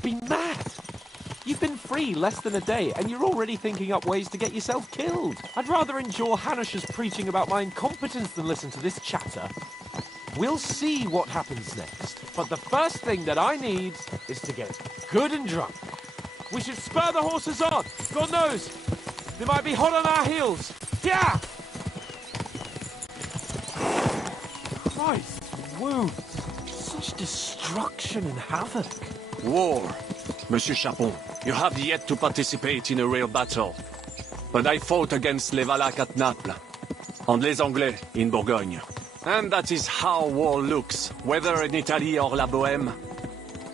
must be mad. You've been free less than a day, and you're already thinking up ways to get yourself killed. I'd rather endure Hanish's preaching about my incompetence than listen to this chatter. We'll see what happens next, but the first thing that I need is to get good and drunk. We should spur the horses on. God knows, they might be hot on our heels. Yeah! Christ, wounds. Such destruction and havoc. War. Monsieur Chapon, you have yet to participate in a real battle. But I fought against les Valaques at Naples, and les Anglais in Bourgogne. And that is how war looks, whether in Italy or La Bohème.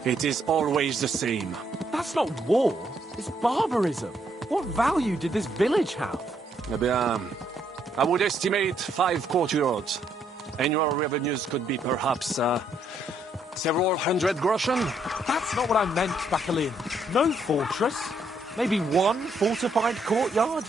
It is always the same. That's not war, it's barbarism. What value did this village have? Eh bien, I would estimate 5 courtyards. Annual revenues could be perhaps, several hundred groschen? That's not what I meant, Bacalin. No fortress. Maybe one fortified courtyard.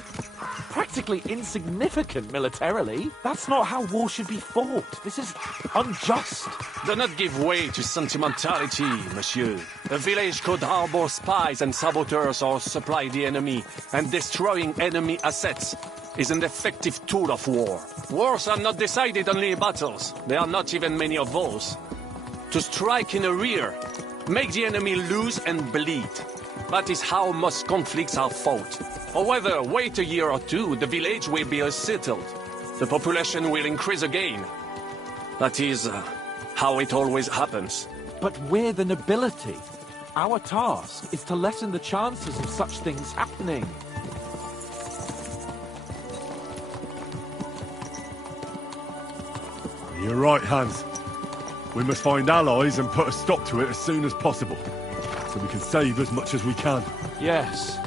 Practically insignificant militarily. That's not how war should be fought. This is unjust. Do not give way to sentimentality, monsieur. A village could harbor spies and saboteurs or supply the enemy, and destroying enemy assets is an effective tool of war. Wars are not decided only in battles. There are not even many of those. To strike in the rear, make the enemy lose and bleed. That is how most conflicts are fought. However, wait a year or two, the village will be settled. The population will increase again. That is how it always happens. But we're the nobility. Our task is to lessen the chances of such things happening. You're right, Hans. We must find allies and put a stop to it as soon as possible, so we can save as much as we can. Yes,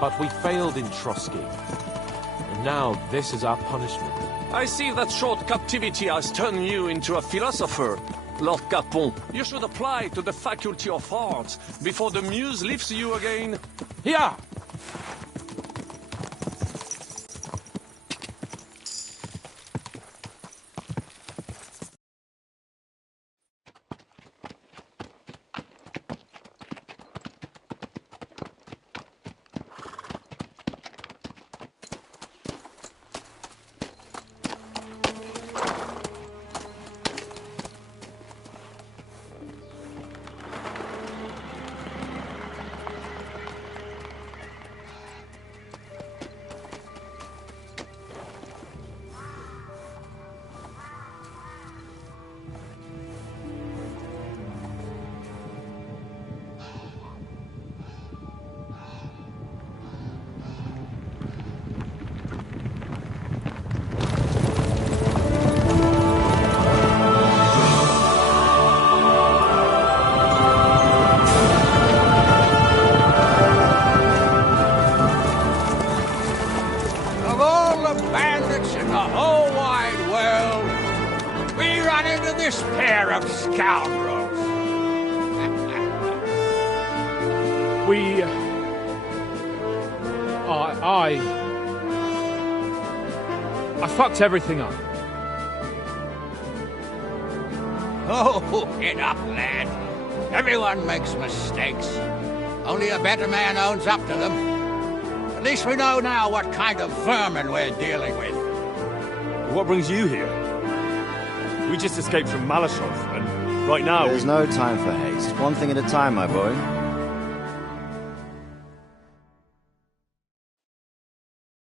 but we failed in Trotsky, and now this is our punishment. I see that short captivity has turned you into a philosopher, Lord Capon. You should apply to the Faculty of Arts before the muse lifts you again. Here! This pair of scoundrels. I fucked everything up. Oh, get up, lad. Everyone makes mistakes. Only a better man owns up to them. At least we know now what kind of vermin we're dealing with. What brings you here? We just escaped from Malashov, and right now... There's no time for haste. One thing at a time, my boy.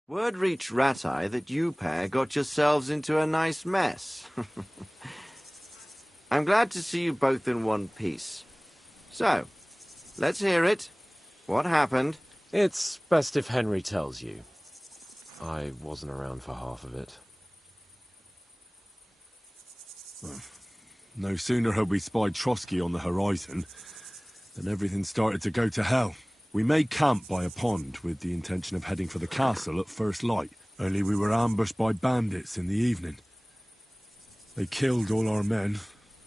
Word reached Rat-Eye that you pair got yourselves into a nice mess. I'm glad to see you both in one piece. So, let's hear it. What happened? It's best if Henry tells you. I wasn't around for half of it. No sooner had we spied Trotsky on the horizon than everything started to go to hell. We made camp by a pond with the intention of heading for the castle at first light, only we were ambushed by bandits in the evening. They killed all our men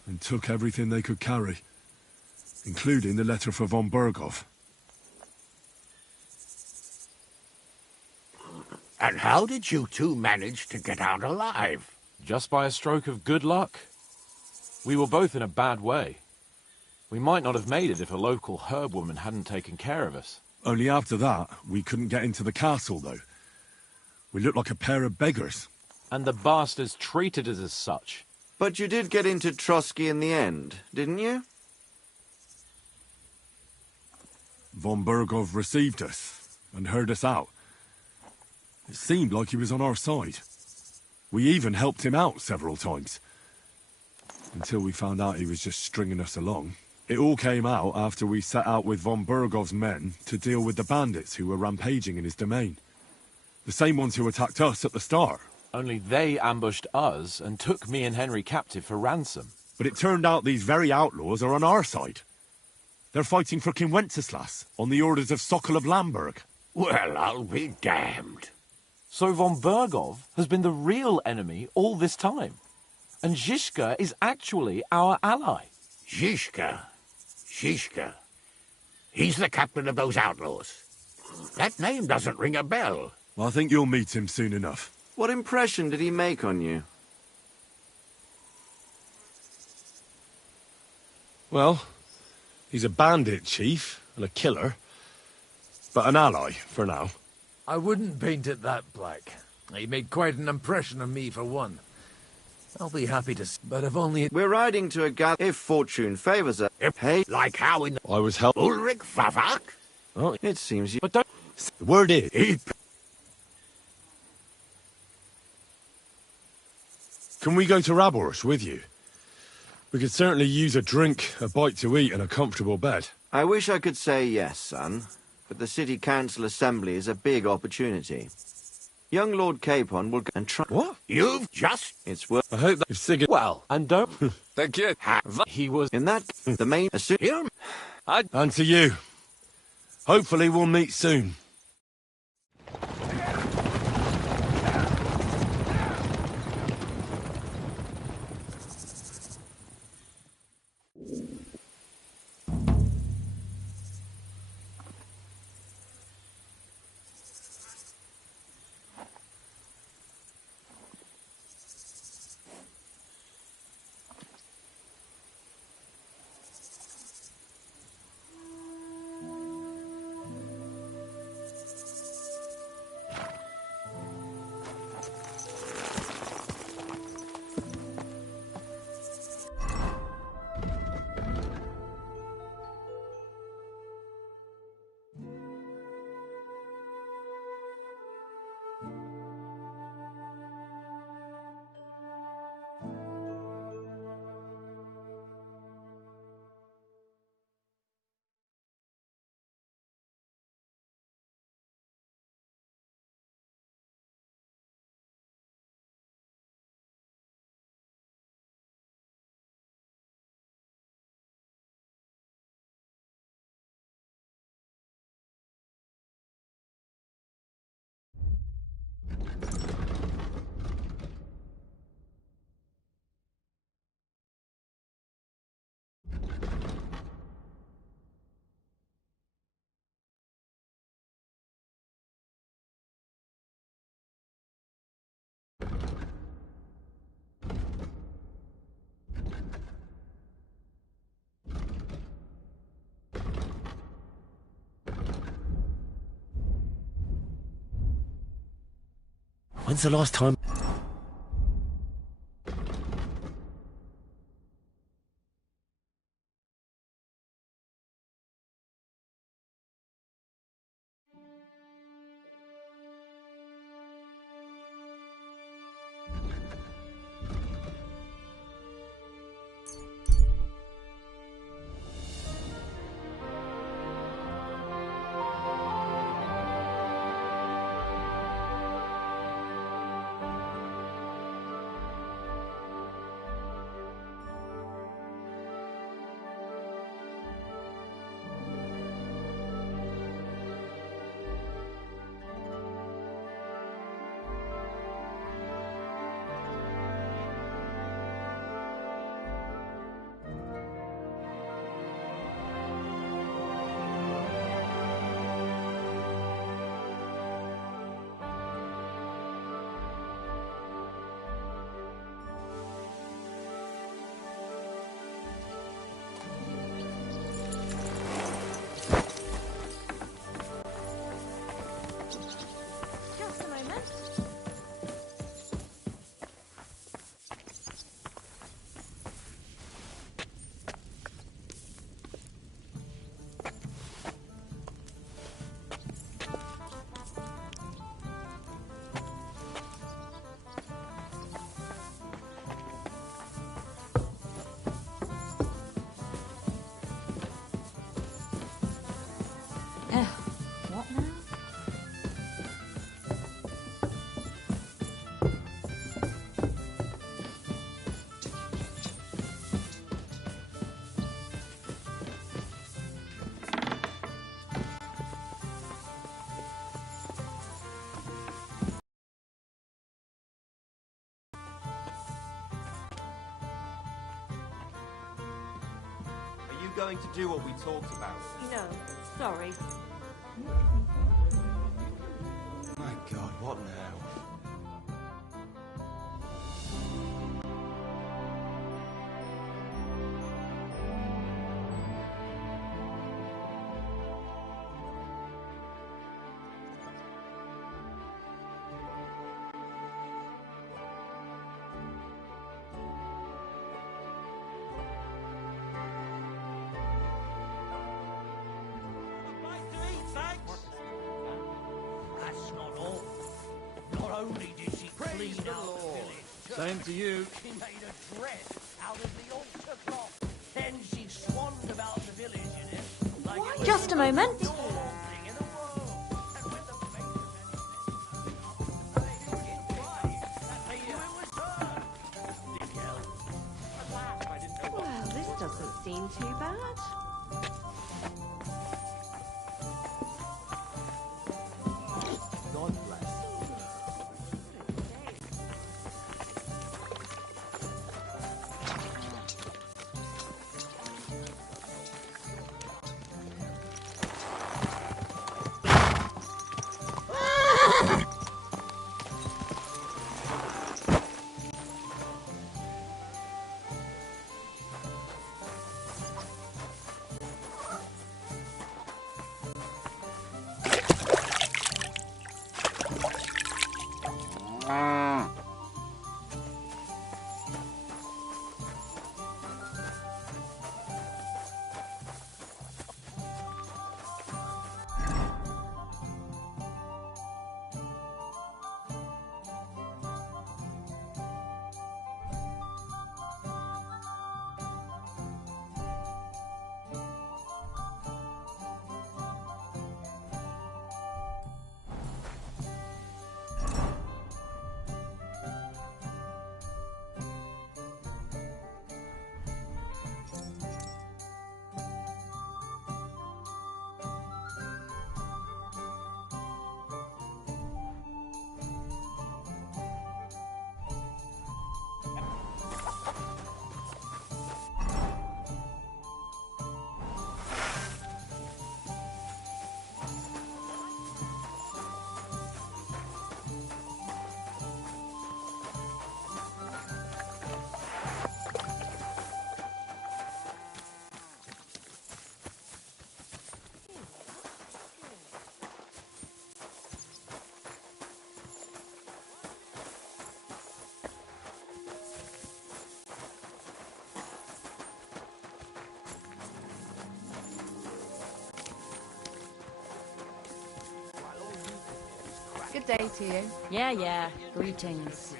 and took everything they could carry, including the letter for von Berghoff. And how did you two manage to get out alive? Just by a stroke of good luck. We were both in a bad way. We might not have made it if a local herb woman hadn't taken care of us. Only after that, we couldn't get into the castle, though. We looked like a pair of beggars. And the bastards treated us as such. But you did get into Trotsky in the end, didn't you? Von Bergov received us and heard us out. It seemed like he was on our side. We even helped him out several times. Until we found out he was just stringing us along. It all came out after we set out with von Bergov's men to deal with the bandits who were rampaging in his domain. The same ones who attacked us at the start. Only they ambushed us and took me and Henry captive for ransom. But it turned out these very outlaws are on our side. They're fighting for King Wenceslas on the orders of Sokol of Lamberg. Well, I'll be damned. So von Bergov has been the real enemy all this time. And Zizka is actually our ally. Zizka. He's the captain of those outlaws. That name doesn't ring a bell. Well, I think you'll meet him soon enough. What impression did he make on you? Well, he's a bandit chief and a killer. But an ally, for now. I wouldn't paint it that black. He made quite an impression on me, for one. I'll be happy to... But if only... We're riding to a gather if fortune favors us. Hey, Like how in I was helped. Ulrich Favak? Oh, it seems you... But don't... the word is... Can we go to Raborsch with you? We could certainly use a drink, a bite to eat, and a comfortable bed. I wish I could say yes, son, but the City Council Assembly is a big opportunity. Young Lord Capon will go and try... What? You've just... It's worth... I hope that... If Sigurd... Well, and don't... Thank you. He was... In that... The main... Him? And to you. Hopefully we'll meet soon. When's the last time... going to do what we talked about? No, sorry. My God, what now? That's not all. Not only did she clean out the village, Same to you. she made a dress out of the altar cloth. Then she swanned about the village in it. Like it was Just a moment. the normal thing in the world. And when the matron they knew it was her. Dick hell. At last, I didn't know what Well, this doesn't seem too bad. God bless. Good day to you. Yeah. Greetings.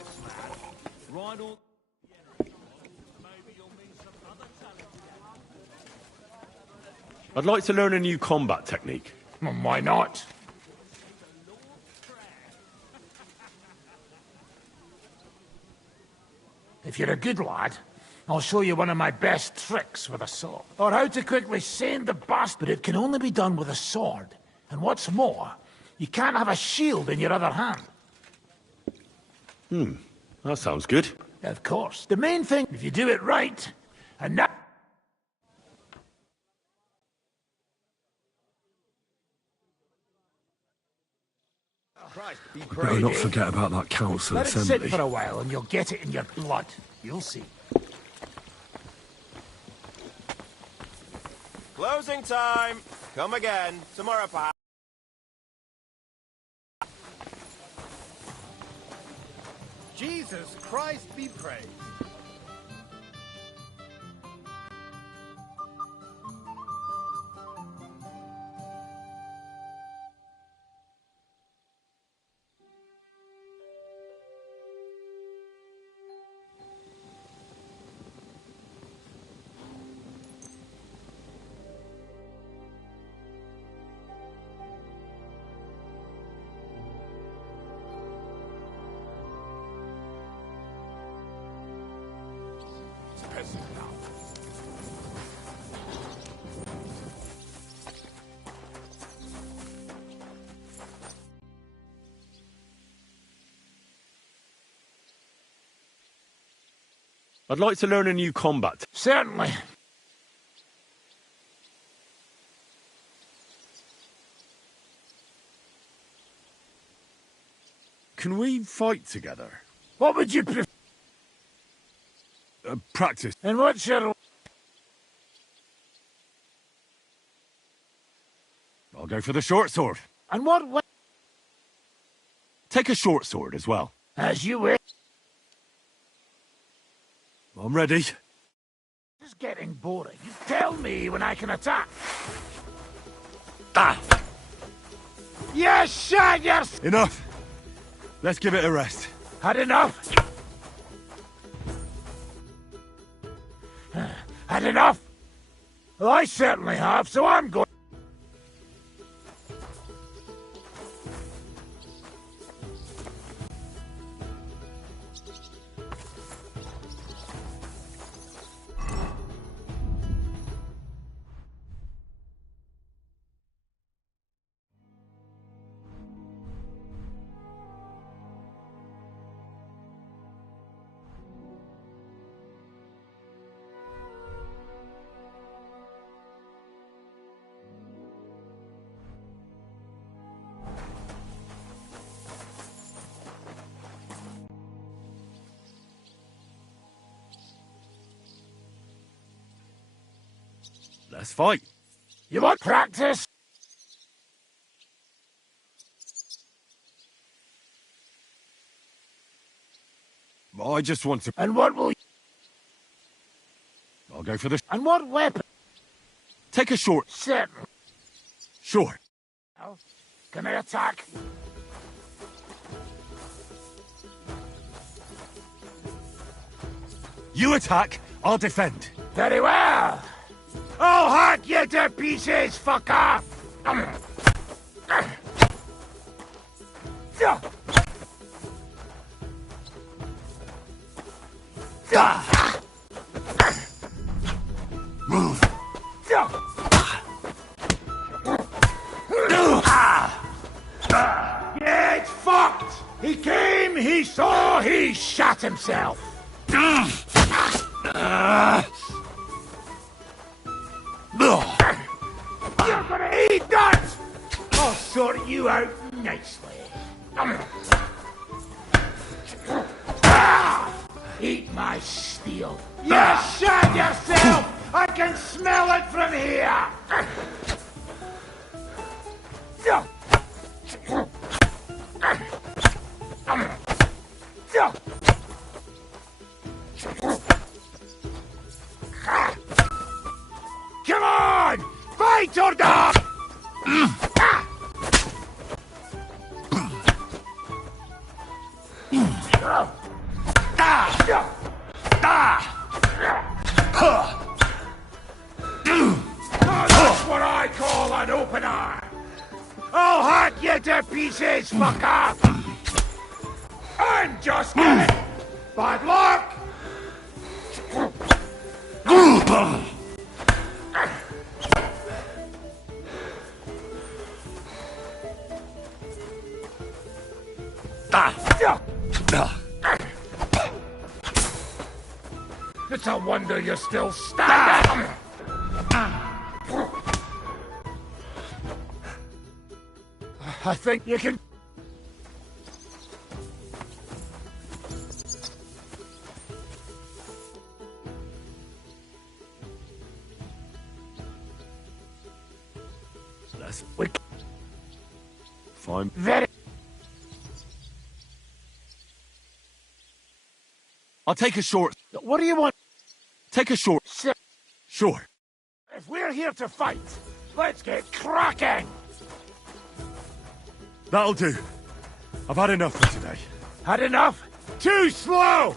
I'd like to learn a new combat technique. Why not? If you're a good lad, I'll show you one of my best tricks with a sword. Or how to quickly send the bastard. But it can only be done with a sword. And what's more, you can't have a shield in your other hand. That sounds good. Of course. The main thing, if you do it right, and now... Better not forget about that council Let it assembly. sit for a while and you'll get it in your blood. You'll see. Closing time. Come again. Tomorrow, perhaps. Jesus Christ be praised. I'd like to learn a new combat. Certainly. Can we fight together? What would you prefer? Practice. And what's your... I'll go for the short sword. And what... Take a short sword as well. As you wish. I'm ready. This is getting boring. You tell me when I can attack. Ah! You shot your... Enough. Let's give it a rest. Had enough? Had enough? Well, I certainly have, so I'm going... Let's fight. You want practice? I just want to... And what will... I'll go for the... And what weapon? Take a short... Certain. Short. Can I attack? You attack, I'll defend. Very well. I'll hack you to pieces, fucker! Move. Yeah, it's fucked! He came, he saw, he shot himself! You're gonna eat that! I'll sort you out nicely. Eat my steel. You shot yourself! I can smell it from here! Come on! Fight or die! That's what I call an opener! I'll hack you to pieces, fucker! I'm just kidding! Bad luck! It's a wonder you're still standing! I think you can... Let's... We... Fine. Very... I'll take a short... What do you want? Take a short... Sure. If we're here to fight, let's get cracking! That'll do. I've had enough for today. Had enough? Too slow!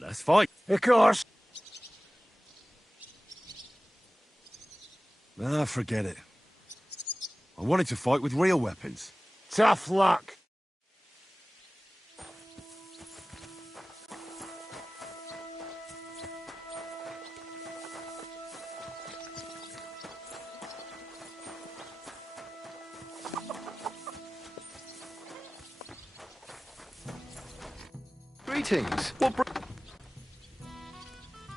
Let's fight. Of course. Ah, forget it. I wanted to fight with real weapons. Tough luck. Greetings.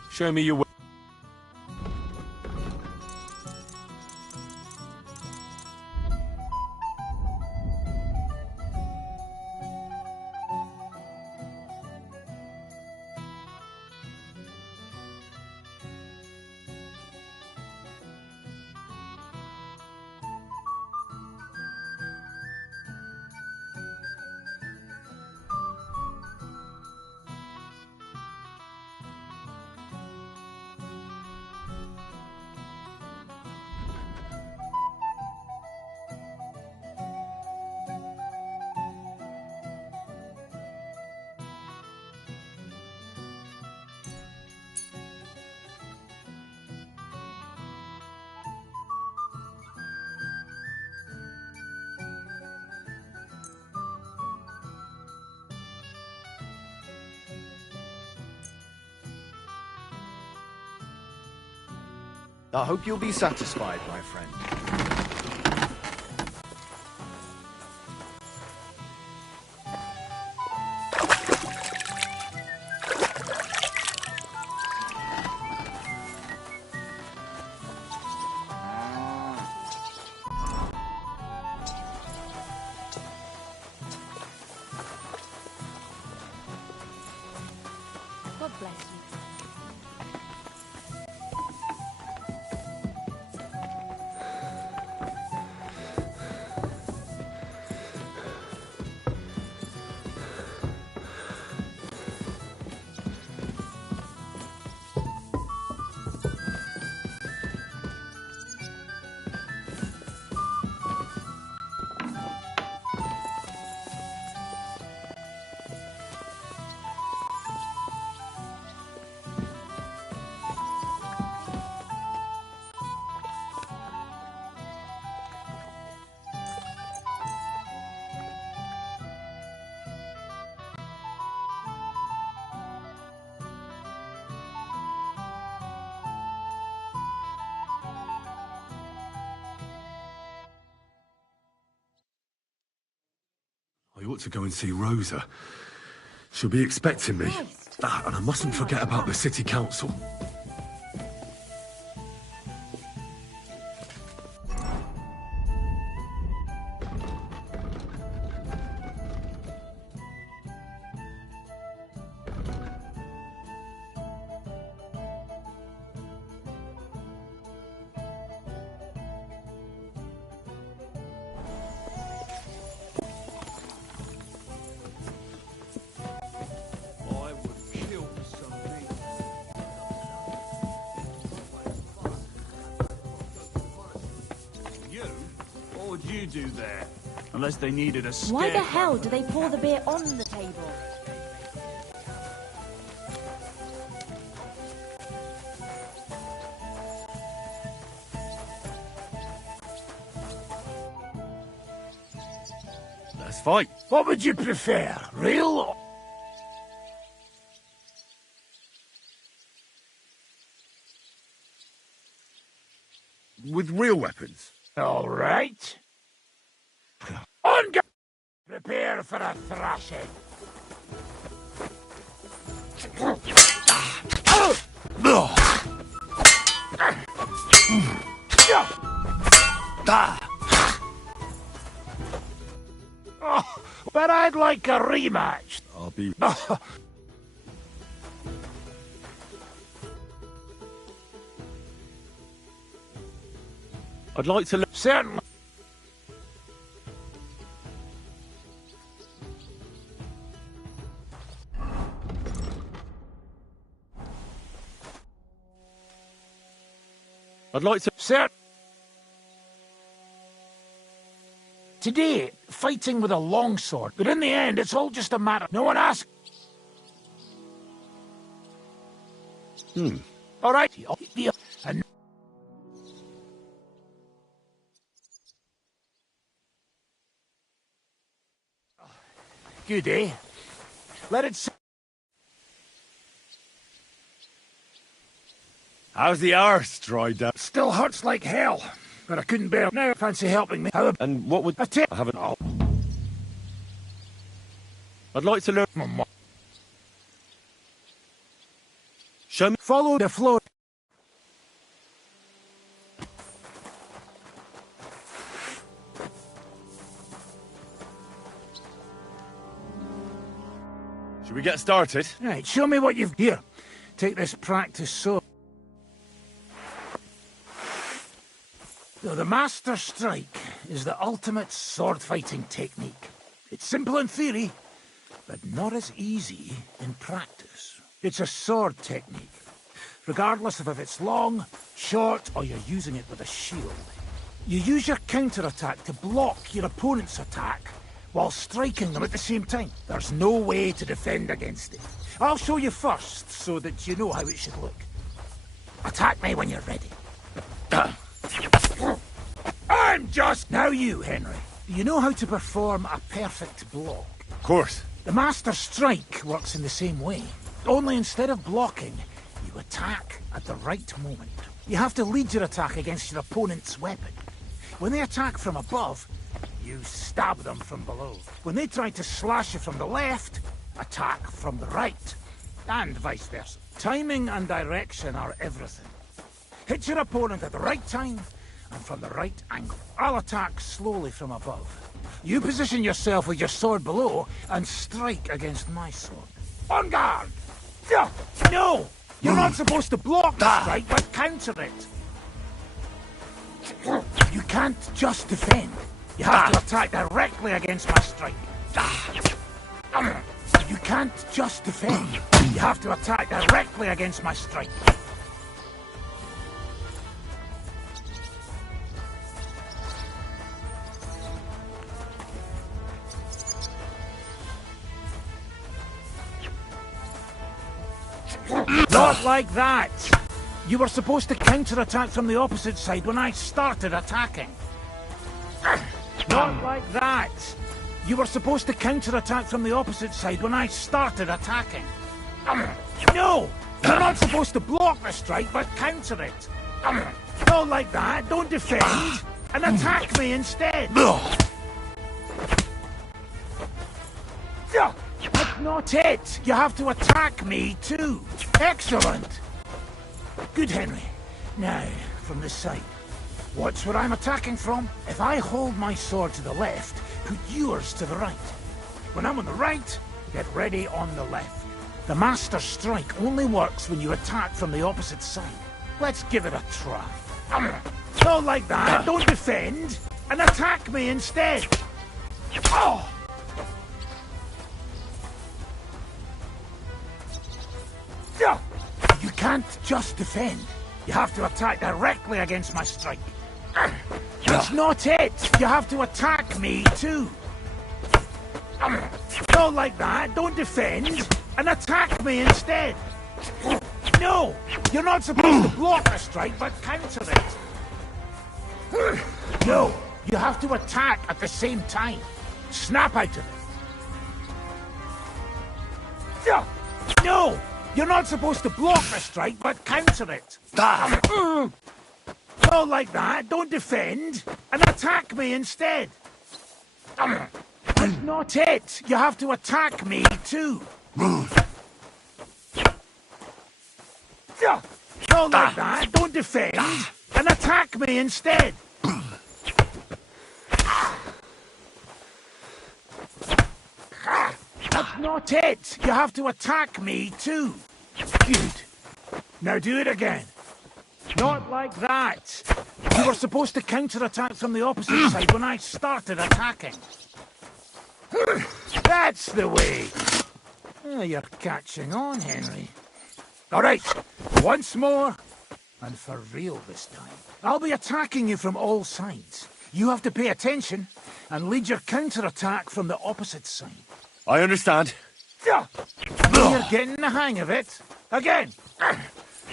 Show me your way. I hope you'll be satisfied, my friend. God bless you. I ought to go and see Rosa. She'll be expecting me. Ah, and I mustn't forget about the city council. What would you do there? Unless they needed a scare. Why the hell do they pour the beer on the table? Let's fight. What would you prefer, real or... With real weapons. All right. On go! Prepare for a thrashing. Oh, but I'd like a rematch. I'll be... I'd like to... Certainly. I'd like to... Sir. Today, fighting with a longsword, but in the end, it's all just a matter. No one asks. All right. And good, eh? Let it. How's the arse dried up? Still hurts like hell, but I couldn't bear. Now fancy helping me. How And what would... I I haven't... I'd like to learn... Show me. Follow the flow. Should we get started? Right, show me what you've... Here, take this practice sword. So the Master Strike is the ultimate sword-fighting technique. It's simple in theory, but not as easy in practice. It's a sword technique, regardless of if it's long, short, or you're using it with a shield. You use your counter-attack to block your opponent's attack while striking them at the same time. There's no way to defend against it. I'll show you first, so that you know how it should look. Attack me when you're ready. I'm just... Now you, Henry. Do you know how to perform a perfect block? Of course. The Master Strike works in the same way. Only instead of blocking, you attack at the right moment. You have to lead your attack against your opponent's weapon. When they attack from above, you stab them from below. When they try to slash you from the left, attack from the right. And vice versa. Timing and direction are everything. Hit your opponent at the right time and from the right angle. I'll attack slowly from above. You position yourself with your sword below and strike against my sword. On guard! No! You're not supposed to block the strike, but counter it. You can't just defend. You have to attack directly against my strike. You can't just defend. You have to attack directly against my strike. Not like that! You were supposed to counter-attack from the opposite side when I started attacking. Not like that! You were supposed to counter-attack from the opposite side when I started attacking. No! You're not supposed to block the strike, but counter it. Not like that, don't defend, and attack me instead. That's not it! You have to attack me too! Excellent! Good, Henry. Now, from this side. Watch where I'm attacking from. If I hold my sword to the left, put yours to the right. When I'm on the right, get ready on the left. The Master Strike only works when you attack from the opposite side. Let's give it a try. Not like that, don't defend, and attack me instead! Oh! You can't just defend. You have to attack directly against my strike. That's not it! You have to attack me too! Not like that, don't defend, and attack me instead! No! You're not supposed to block the strike, but counter it! No! You have to attack at the same time! Snap out of it! No! You're not supposed to block the strike, but counter it! Not like that, don't defend, and attack me instead! That's not it! You have to attack me too! Not like that, don't defend, and attack me instead! That's not it! You have to attack me too! Good. Now do it again. Not like that! You were supposed to counter-attack from the opposite side when I started attacking. That's the way! Oh, you're catching on, Henry. Alright, once more, and for real this time. I'll be attacking you from all sides. You have to pay attention and lead your counter-attack from the opposite side. I understand. You're getting the hang of it. Again.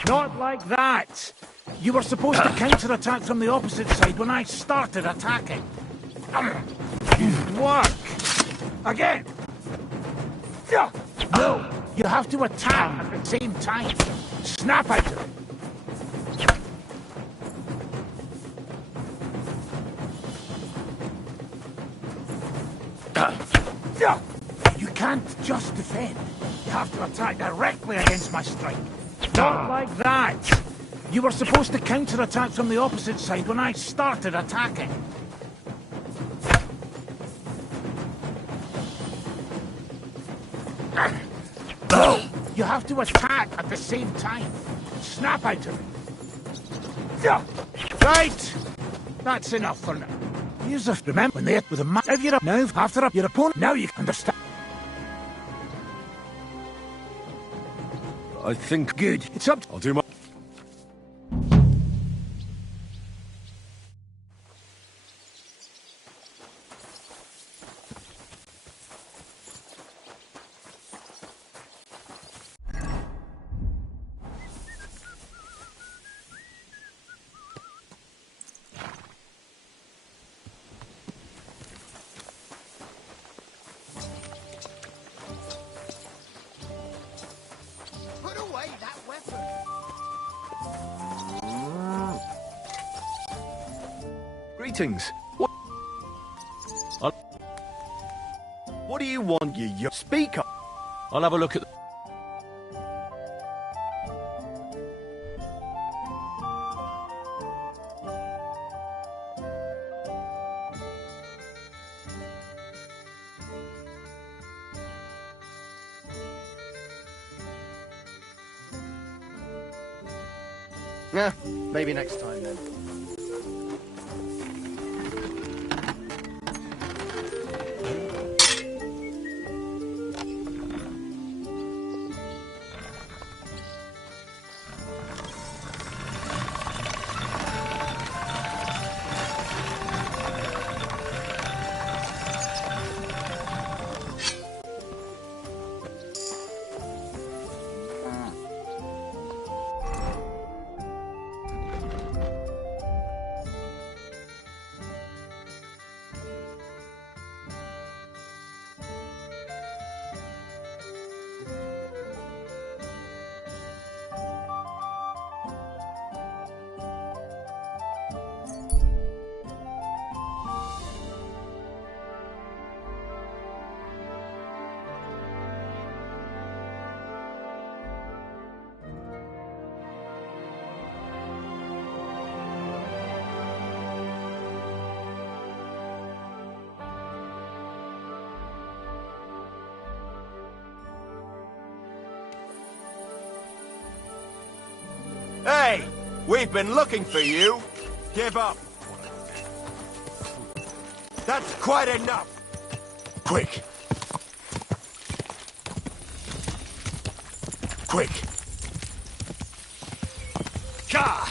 Not like that. You were supposed to counter-attack from the opposite side when I started attacking. Good work. Again. No, you have to attack at the same time. Snap out of it. You can't just defend. You have to attack directly against my strike. Not like that! You were supposed to counter-attack from the opposite side when I started attacking. No! You have to attack at the same time. Snap out of it. Right! That's enough for now. Use the... Remember, when they're with a map... If you're up now, after your opponent... Now you understand. I think... Good. It's up... I'll do my... Put away that weapon. Greetings. What do you want, you speak up? I'll have a look at... Yeah, maybe next time then. Hey! We've been looking for you! Give up! That's quite enough! Quick! Quick! Ka!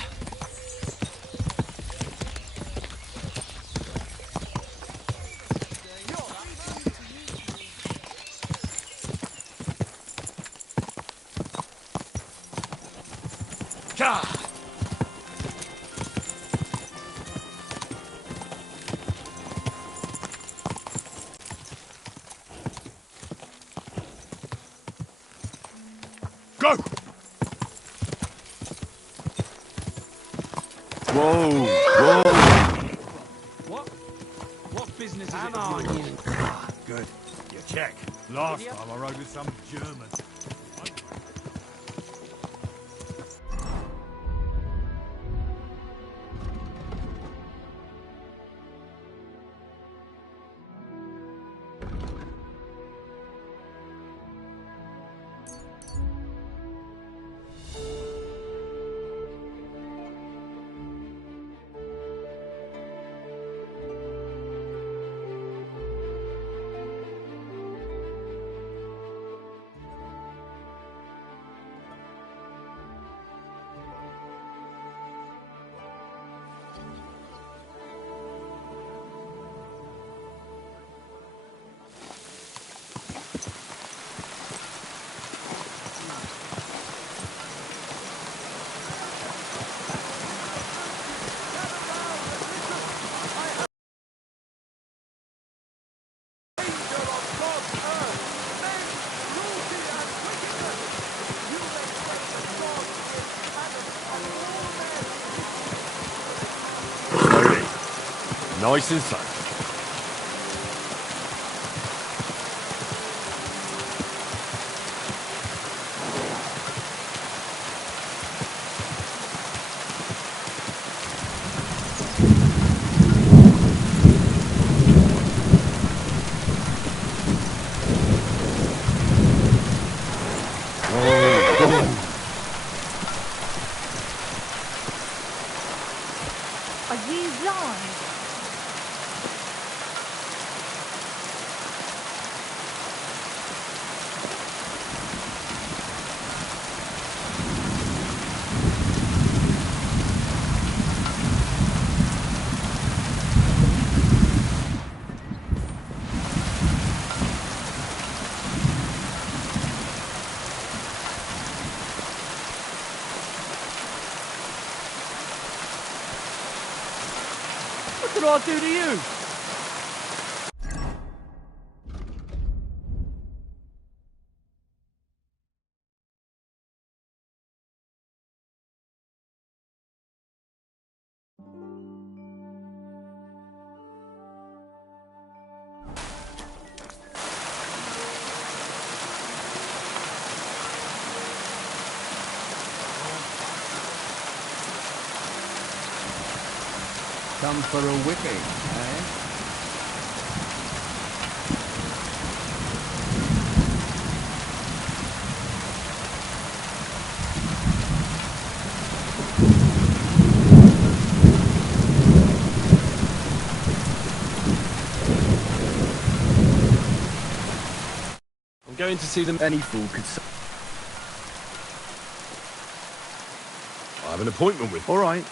Go! Whoa! Whoa! What business is Come it on, of you... yours? Good. You check. Last time I rode with some German. Nice and safe. do I do to you? Come for a whipping, eh? I'm going to see them. Any fool could... I have an appointment with... All right.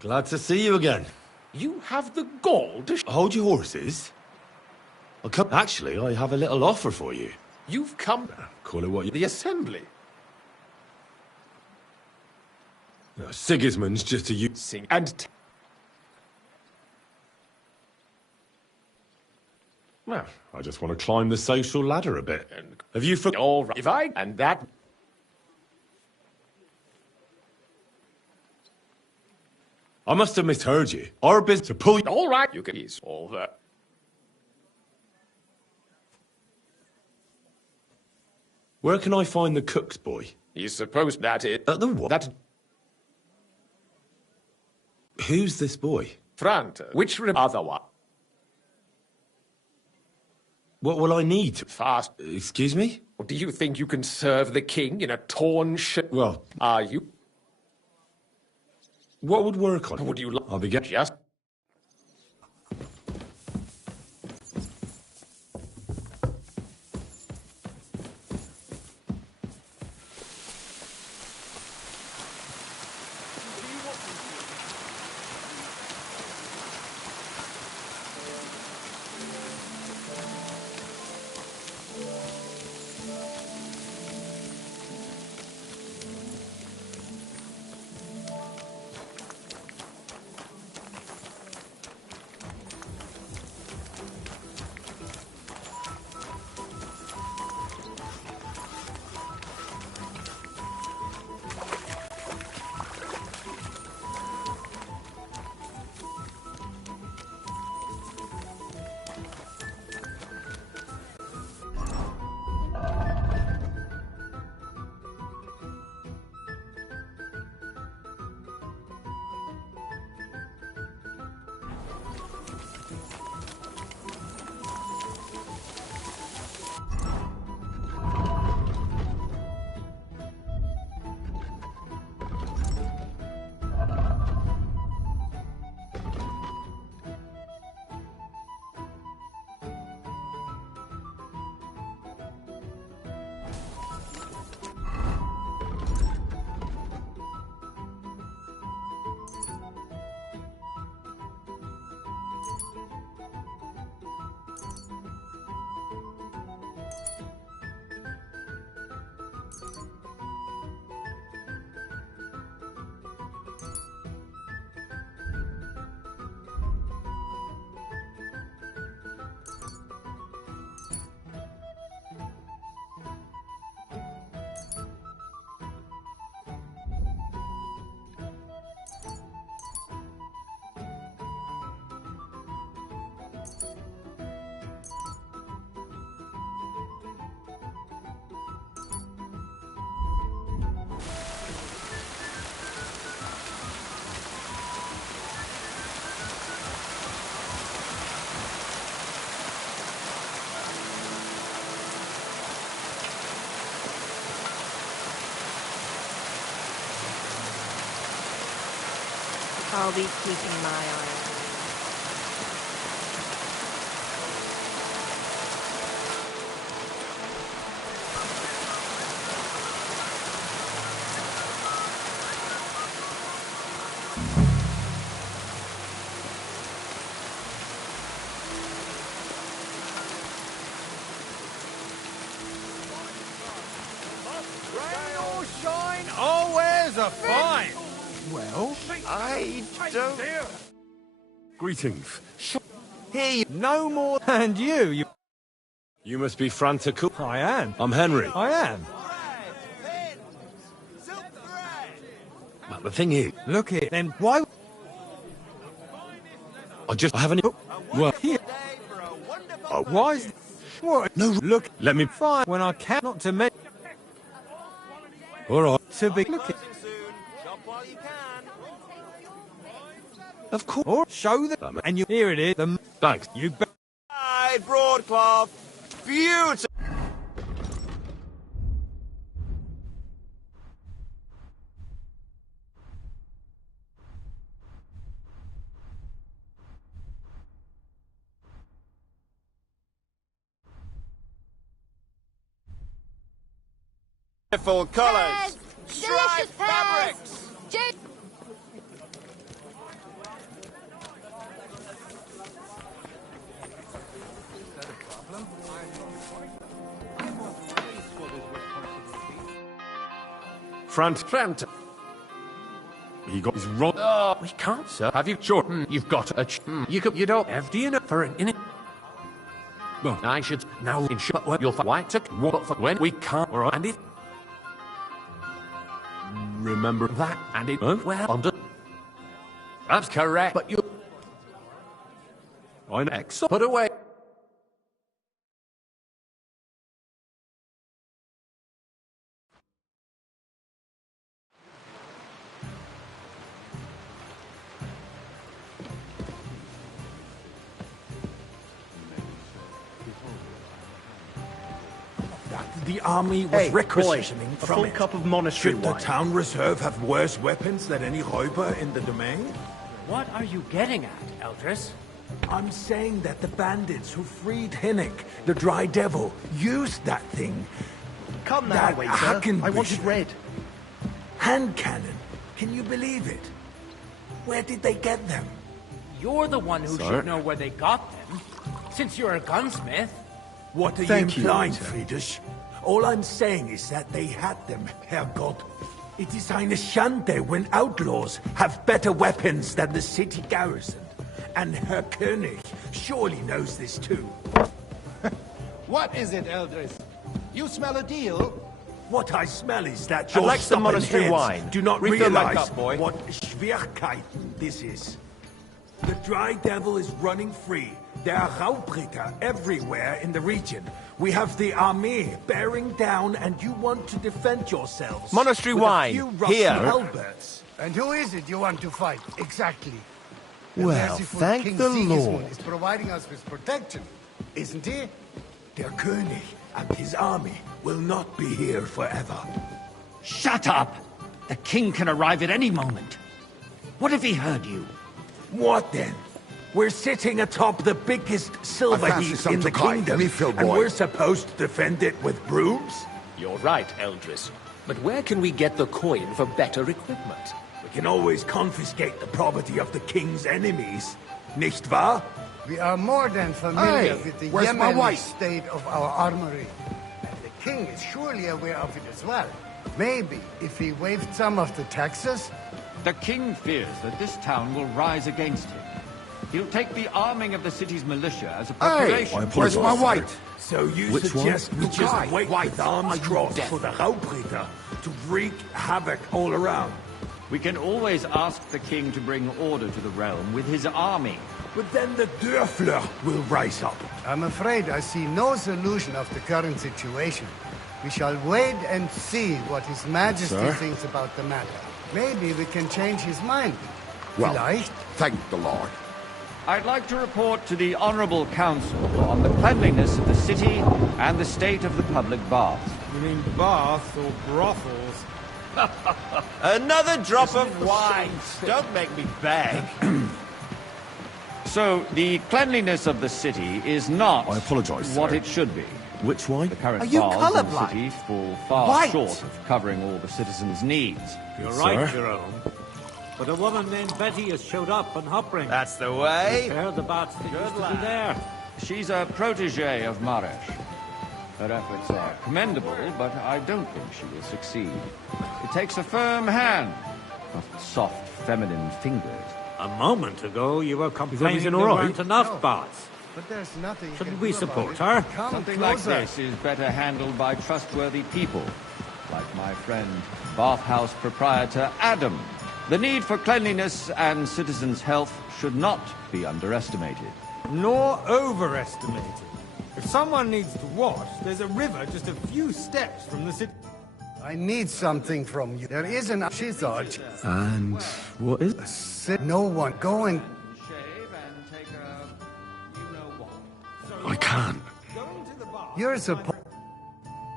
Glad to see you again. You have the gall to... Hold your horses. I'll come... Actually, I have a little offer for you. You've come... Call it what you... The assembly. No, Sigismund's just a... Sing and... Well, I just want to climb the social ladder a bit. Have you for... All right. If I... And that... I must have misheard you. Our business to pull you... All right. You can use all that. Where can I find the cook's boy? You suppose that it... At the what? That... Who's this boy? Franta. Which other one? What will I need? Fast. Excuse me? Do you think you can serve the king in a torn shirt? Well... Are you? What would work on? Would you like... I'll be getting... Just... I'll be keeping my eye on you. are fine. Well, I don't... Greetings. Here, no more. And you. You must be Frantical. I am. I'm Henry. I am. Well, the thing is... Look here. Then why? I haven't... Well... Here. Why is... What? No, look. Let me... Fine. When I can not to make... All right. To be looking. Of course. Or show them. And you... Here it is. The... Thanks. You bet. Hi, broadcloth. Beautiful. Beautiful colours. Striped fabrics. Frant. He got his wrong. Oh, we can't, sir. Have you? Sure. You've got a... You don't have dinner for an in. Well, I should now ensure what you'll find. Why took what for when we can't. All right. And it... remember that and it well under. That's correct. But you... I know. Excellent. Put away. The army was requisitioning a from full it. cup of monastery Should the wine. town reserve have worse weapons than any Räuber in the domain? What are you getting at, Eldris? I'm saying that the bandits who freed Hinnick, the Dry Devil, used that thing. Come now, That waiter. Hackenbücher. I want it red. Hand cannon. Can you believe it? Where did they get them? You're the one who Sir? should know where they got them. Since you're a gunsmith. What are Thank you you, implying, waiter. Friedrich? All I'm saying is that they had them, Herrgott. It is eine Schande when outlaws have better weapons than the city garrison. And Herr König surely knows this too. What is it, Eldris? You smell a deal? What I smell is that I'd your like some stubborn monastery heads wine. do not Refill my realize cup, boy. what Schwierigkeiten this is. The Dry Devil is running free. There are Raubritter everywhere in the region. We have the army bearing down, and you want to defend yourselves. Monastery with wine, a few rusty here. halberds. And who is it you want to fight, exactly? The Well, merciful thank King the Sigismund Lord. is providing us with protection, isn't he? Der König and his army will not be here forever. Shut up! The king can arrive at any moment. What if he heard you? What then? We're sitting atop the biggest silver I fancy heap some in the to kite. kingdom, Refill, and boy. we're supposed to defend it with brooms? You're right, Eldris. But where can we get the coin for better equipment? We can always confiscate the property of the king's enemies, nicht wahr? We are more than familiar Hey, with the where's my Yemen wife? state of our armory. And the king is surely aware of it as well. Maybe if he waived some of the taxes? The king fears that this town will rise against him. He'll take the arming of the city's militia as a preparation. Where's my white? So you Which suggest we just Guy, wait white. with arms crossed for the Raubritter to wreak havoc all around? We can always ask the king to bring order to the realm with his army. But then the Dörfler will rise up. I'm afraid I see no solution of the current situation. We shall wait and see what His Majesty Sir? thinks about the matter. Maybe we can change his mind. Well, Vielleicht? thank the Lord. I'd like to report to the Honourable Council on the cleanliness of the city and the state of the public baths. You mean baths or brothels? Another drop of wine. Don't make me beg. So, the cleanliness of the city is not I apologise, what sir. it should be. Which wine? The current Are you baths in the colourblind? city fall far White. short of covering all the citizens' needs. You're Sir? right, Jerome. But a woman named Betty has showed up on Hopring. That's the way. Repair the baths that used to be there. She's a protege of Maresh. Her efforts are commendable, but I don't think she will succeed. It takes a firm hand, not soft, feminine fingers. A moment ago, you were complaining everything there all right? weren't enough baths. But there's nothing you Shouldn't can we do support about it. her? Come Something like closer. this is better handled by trustworthy people, like my friend, bathhouse proprietor Adam. The need for cleanliness and citizens' health should not be underestimated. Nor overestimated. If someone needs to wash, there's a river just a few steps from the city. I need something from you. There isn't a shizard. And what is No one. Go and... I can't. You're supposed...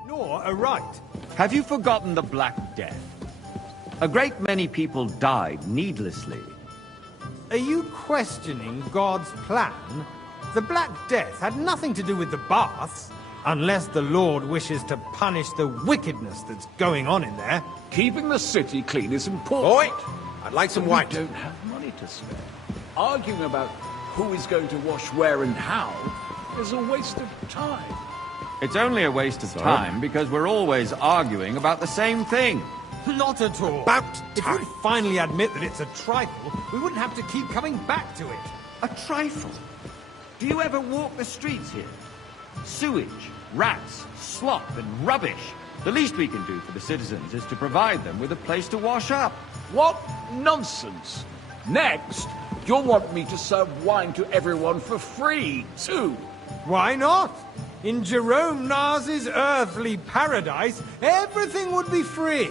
Nor a right. Have you forgotten the Black Death? A great many people died needlessly. Are you questioning God's plan? The Black Death had nothing to do with the baths, unless the Lord wishes to punish the wickedness that's going on in there. Keeping the city clean is important. Boy, I'd like some white. We don't have money to spare. Arguing about who is going to wash where and how is a waste of time. It's only a waste of time because we're always arguing about the same thing. Not at all. If we'd finally admit that it's a trifle, we wouldn't have to keep coming back to it. A trifle? Do you ever walk the streets here? Sewage, rats, slop, and rubbish. The least we can do for the citizens is to provide them with a place to wash up. What nonsense! Next, you'll want me to serve wine to everyone for free, too. Why not? In Jerome Nas's earthly paradise, everything would be free.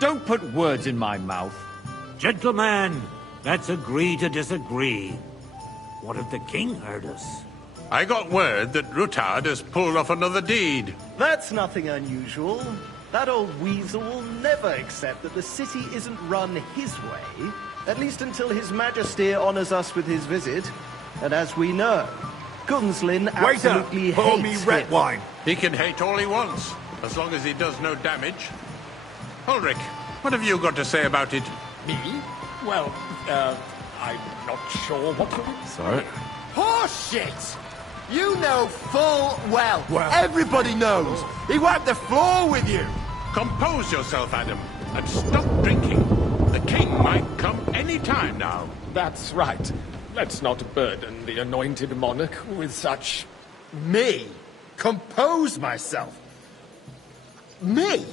Don't put words in my mouth. Gentlemen, let's agree to disagree. What if the king heard us? I got word that Rutard has pulled off another deed. That's nothing unusual. That old weasel will never accept that the city isn't run his way, at least until His Majesty honors us with his visit. And as we know, Gunslin absolutely pour hates me him. red wine. He can hate all he wants, as long as he does no damage. Ulrich, what have you got to say about it? Me? Well, I'm not sure what to... Sorry. Horseshit! You know full well. Everybody knows. He wiped the floor with you. Compose yourself, Adam, and stop drinking. The king might come any time now. That's right. Let's not burden the anointed monarch with such... Me? Compose myself? Me?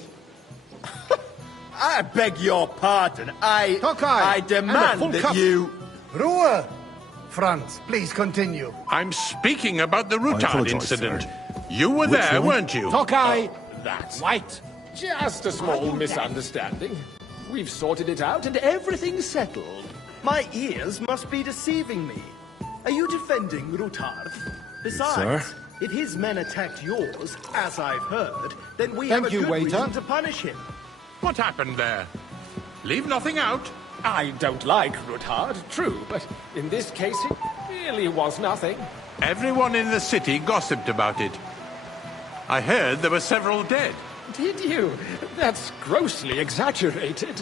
I beg your pardon. I demand that you... Ruhe! Franz, please continue. I'm speaking about the I Rutard apologize, incident. sir. You were Which there, one? weren't you? Tokai! That's right. Just a small misunderstanding. We've sorted it out and everything's settled. My ears must be deceiving me. Are you defending Rutard? Besides, Sir? if his men attacked yours, as I've heard, then we have a good reason to punish him. What happened there? Leave nothing out. I don't like Rutard, true, but in this case it really was nothing. Everyone in the city gossiped about it. I heard there were several dead. Did you? That's grossly exaggerated.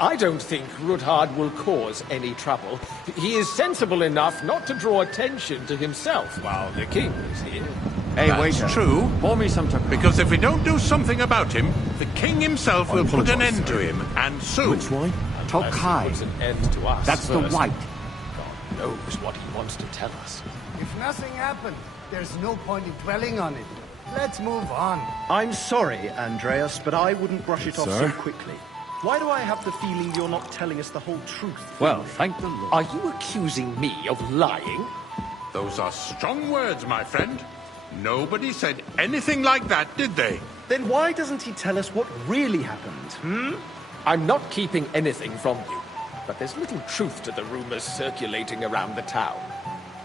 I don't think Rutard will cause any trouble. He is sensible enough not to draw attention to himself while the king is here. Hey, That's waiter. true. Pour me some Tokai. Because if we don't do something about him, the king himself will put an apologise, end to sir. him, and soon. Which wine? Tokai. Puts an end to us That's first. the white. God knows what he wants to tell us. If nothing happened, there's no point in dwelling on it. Let's move on. I'm sorry, Andreas, but I wouldn't brush it off so Sir? quickly. Why do I have the feeling you're not telling us the whole truth? Well, thank the Lord. Are you accusing me of lying? Those are strong words, my friend. Nobody said anything like that, did they? Then why doesn't he tell us what really happened, I'm not keeping anything from you, but there's little truth to the rumors circulating around the town.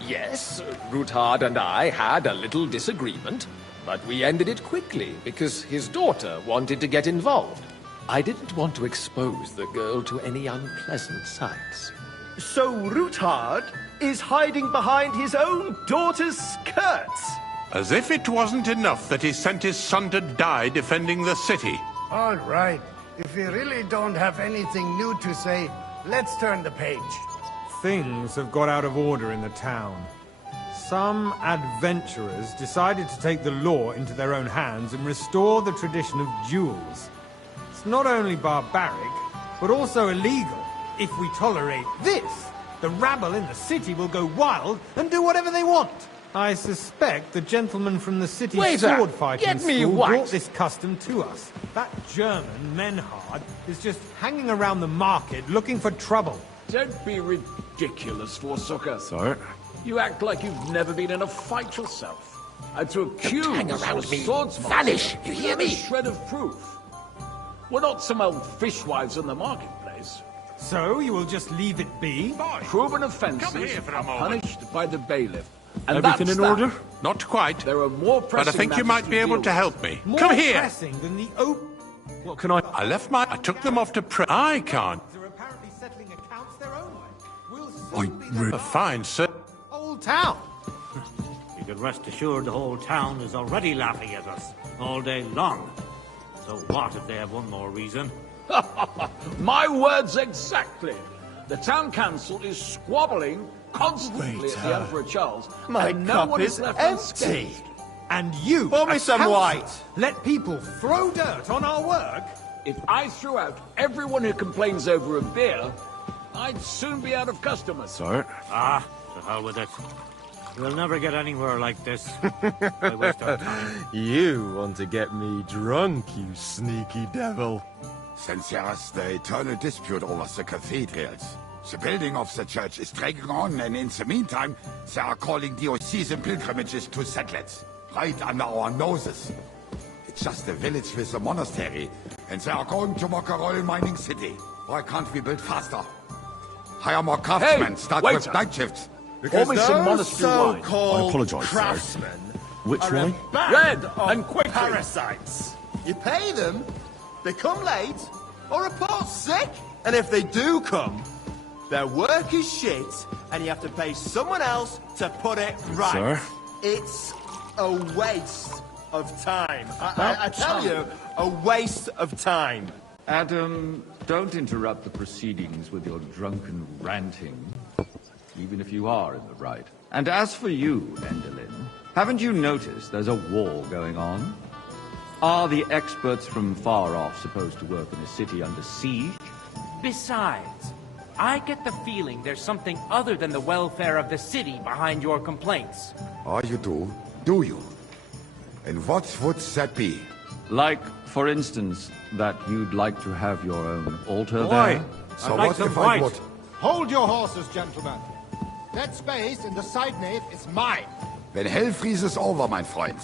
Yes, Rutard and I had a little disagreement, but we ended it quickly because his daughter wanted to get involved. I didn't want to expose the girl to any unpleasant sights. So Rutard is hiding behind his own daughter's skirts? As if it wasn't enough that he sent his son to die defending the city. All right. If we really don't have anything new to say, let's turn the page. Things have got out of order in the town. some adventurers decided to take the law into their own hands and restore the tradition of duels. It's not only barbaric, but also illegal. If we tolerate this, the rabble in the city will go wild and do whatever they want. I suspect the gentleman from the city's Waiter, sword fighting get me school what? brought this custom to us. That German, Menhard, is just hanging around the market looking for trouble. Don't be ridiculous, Forsucker. Sir? You act like you've never been in a fight yourself. And to accuse hang around your me. swordsman... Vanish, you hear me? A shred of proof. We're not some old fishwives in the marketplace. So you will just leave it be? Proven offences are punished by the bailiff. And Everything that's in that. order? Not quite. There are more pressing But I think you might be able to help me. More Come here. pressing than the oak. What can I left my... I took them off to I can't. They're apparently settling accounts their own way. We'll A fine, sir. Old town. You can rest assured the whole town is already laughing at us all day long. So what if they have one more reason? My words exactly. The town council is squabbling constantly at the Emperor Charles. My and no cup one is left empty. unscathed. And you, Pour me as some council, white. let people throw dirt on our work? If I threw out everyone who complains over a beer, I'd soon be out of customers. Sir? Ah, to hell with it. We'll never get anywhere like this. I waste our time. You want to get me drunk, you sneaky devil. Since there is the eternal dispute over the cathedrals, the building of the church is dragging on, and in the meantime, they are calling diocesan pilgrimages to settlers, right under our noses. It's just a village with a monastery, and they are going to mock a royal mining city. Why can't we build faster? Hire more craftsmen, start with night shifts. Because Pour me some those monastery wine. so-called I apologise, sir. craftsmen Which are wine? a band Red, of and quickly. parasites. You pay them, they come late, or report sick. And if they do come, their work is shit, and you have to pay someone else to put it right. Sir? It's a waste of time. I tell you, a waste of time. Adam, don't interrupt the proceedings with your drunken ranting, even if you are in the right. And as for you, Endelin, haven't you noticed there's a war going on? Are the experts from far off supposed to work in a city under siege? Besides, I get the feeling there's something other than the welfare of the city behind your complaints. Oh, you do? Do you? And what would that be? Like, for instance, that you'd like to have your own altar Why? there? So what if I would? Hold your horses, gentlemen. That space in the side nave is mine. When hell freezes over, my friend,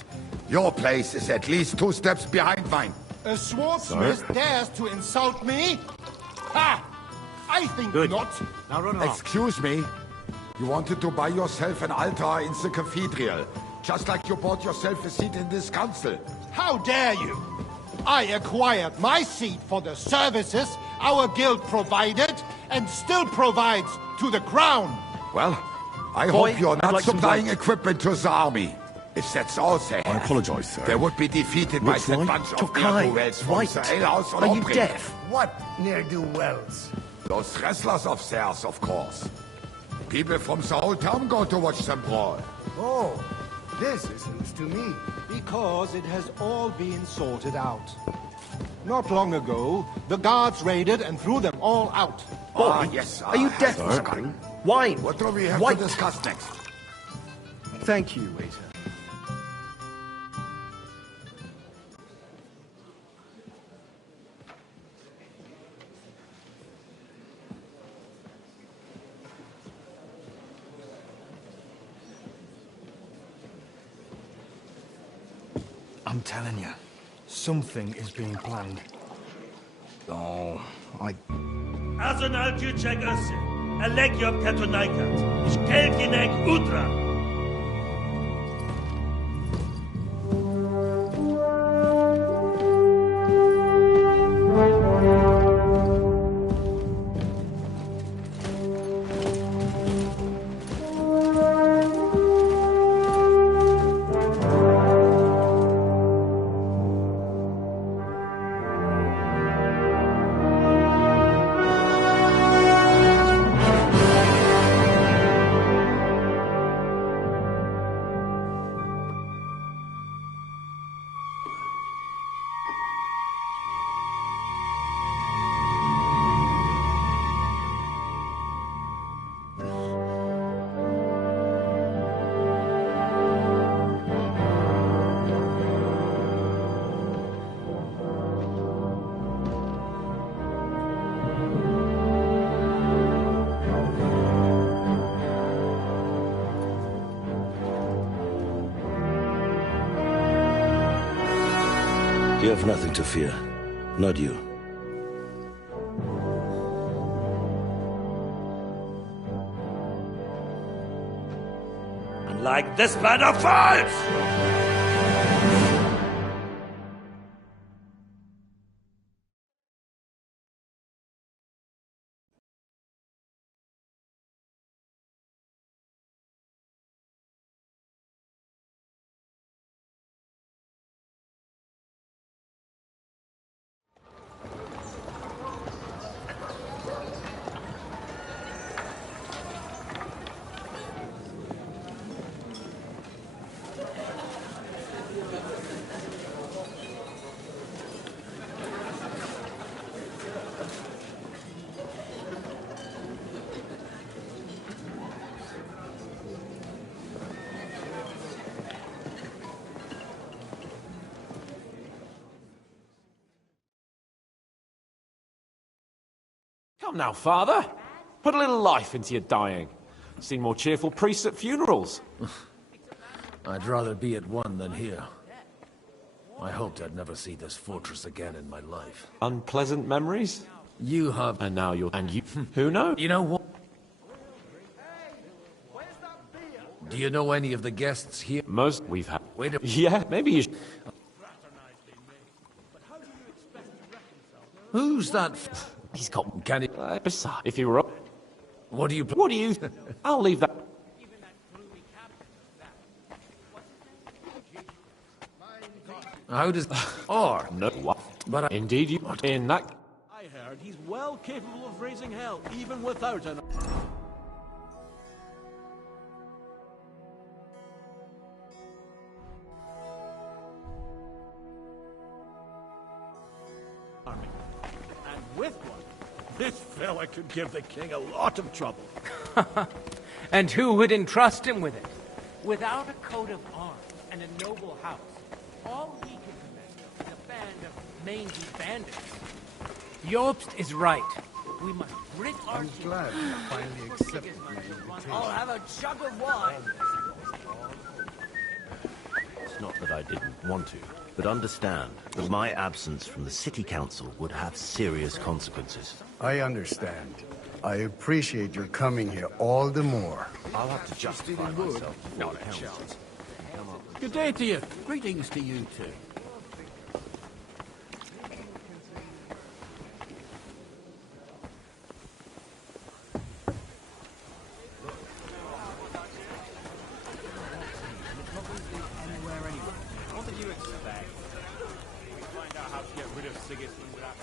your place is at least 2 steps behind mine. A swordsmith dares to insult me? Ha! I think not. Now run along. Excuse me? You wanted to buy yourself an altar in the cathedral, just like you bought yourself a seat in this council. How dare you? I acquired my seat for the services our guild provided and still provides to the crown. Well, I Boy, hope you're I'd not like some supplying white. equipment to the army. If that's all they I have, apologise, sir. they would be defeated by Which that wine? bunch of Tokai, ne'er-do-wells from white. the alehouse on Are you Opry. deaf? What ne'er-do-wells? Those wrestlers of theirs, of course. People from the whole town go to watch them brawl. Oh, this is news to me. Because it has all been sorted out. Not long ago, the guards raided and threw them all out. Ah, yes. Are you deaf or Sir? something? Wine. What do we have White. to discuss next? Thank you, waiter. I'm telling you, something is being planned. Oh, Azon al-Juchek Ose, Alegiop Katonaikat, Shkelkinek Udra. have nothing to fear. Not you. Like this banner falls! Come now, Father. Put a little life into your dying. Seen more cheerful priests at funerals. I'd rather be at one than here. I hoped I'd never see this fortress again in my life. Unpleasant memories? You have... And now you're... And you... Who knows? You know what? Do you know any of the guests here? Most we've had... Wait a... Yeah, maybe you should... Who's that? He's got... Can he... Besides, if you were up... What do you... What do you... I'll leave that... How does... Or... No, what? But Indeed you... In that... I heard he's well capable of raising hell, even without an... army. And with one, this fella could give the king a lot of trouble. And who would entrust him with it? Without a coat of arms and a noble house, all he can command is a band of mangy bandits. Jobst is right. We must grit our teeth. I'm glad you finally accepted my invitation. I'll have a jug of wine. It's not that I didn't want to, but understand that my absence from the city council would have serious consequences. I understand. I appreciate your coming here all the more. I'll have to justify myself before the council. Good day to you. Greetings to you too. What did you expect? We find out how to get rid of Sigismund without...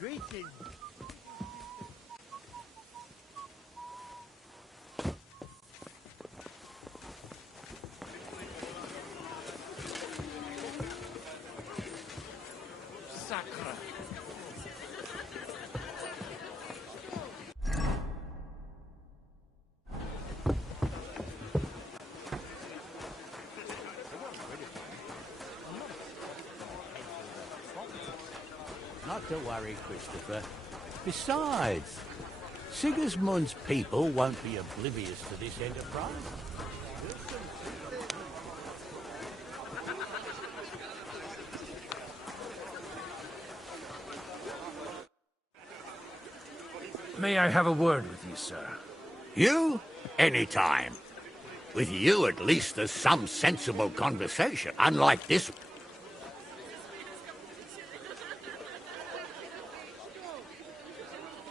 Greetings. Sacre. Not to worry, Christopher. Besides, Sigismund's people won't be oblivious to this enterprise. May I have a word with you, sir? You? Anytime. With you, at least, there's some sensible conversation, unlike this.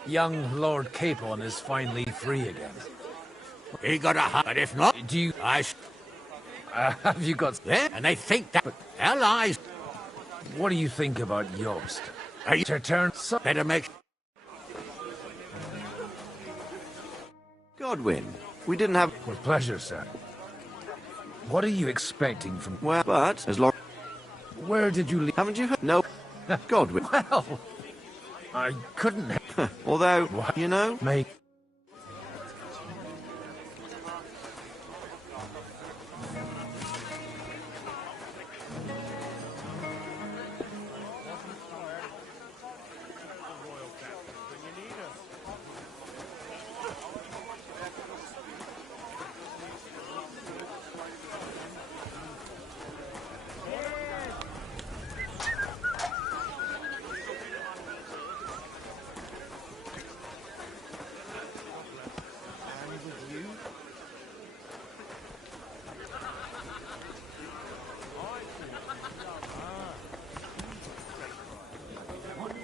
Young Lord Capon is finally free again. He got a but if not, Do you... have you got... yeah, and they think that allies. What do you think about Yost? Are you To turn... better make Godwin, we didn't have... With pleasure, sir. What are you expecting from... Well, but as long... Where did you leave... Haven't you heard? No. Godwin. Well, I couldn't... Although, you know... Mate.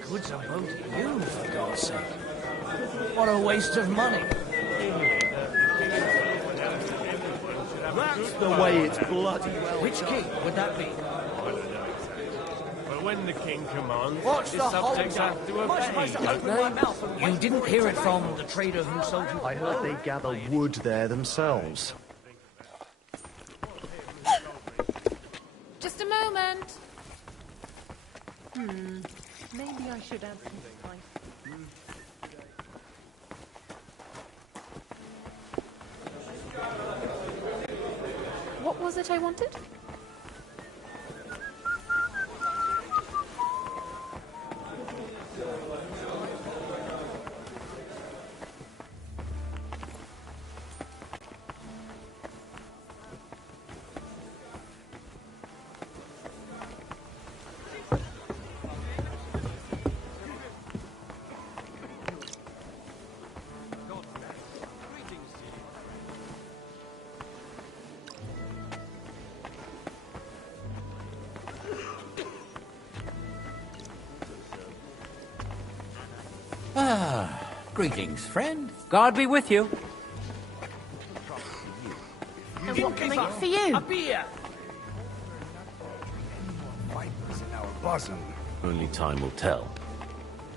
Good's a boat to you, for God's sake. What a waste of money. That's the way it's bloody. Which king would that be? But when the king commands, What's his the subjects hold-up? have to Am I obey, supposed to don't open they? my mouth and wait? You didn't hear it from the trader who sold you... I heard they gather wood there themselves. Just a moment. Maybe I should add some spice. What was it I wanted? Greetings, friend. God be with you. And what can I get for you? A beer! Vipers in our bosom. Only time will tell.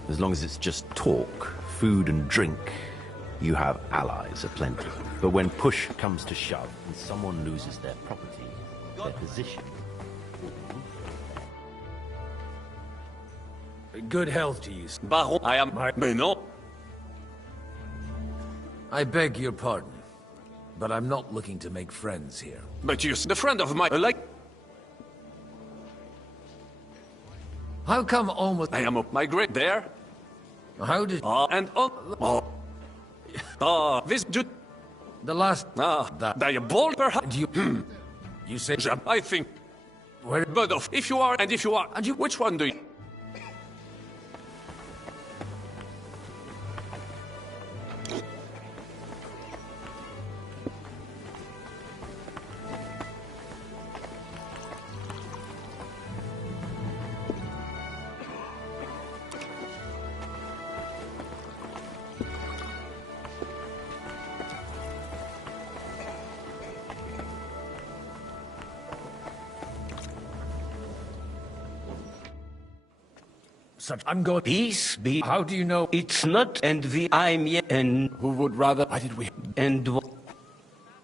As long as it's just talk, food and drink, you have allies aplenty. But when push comes to shove and someone loses their property, their position... Good health to you. Baron, I am... Mais non. I beg your pardon, but I'm not looking to make friends here. But you're the friend of my... like... How come almost... I am up my grade there. How did... And on... this... The last... that... Diabolic, perhaps... You... You say... I think... Where... But if you are, and if you are... And you... Which one do you... I'm going... Peace be... How do you know... It's not and I'm yet and... Who would rather... Why did we... And...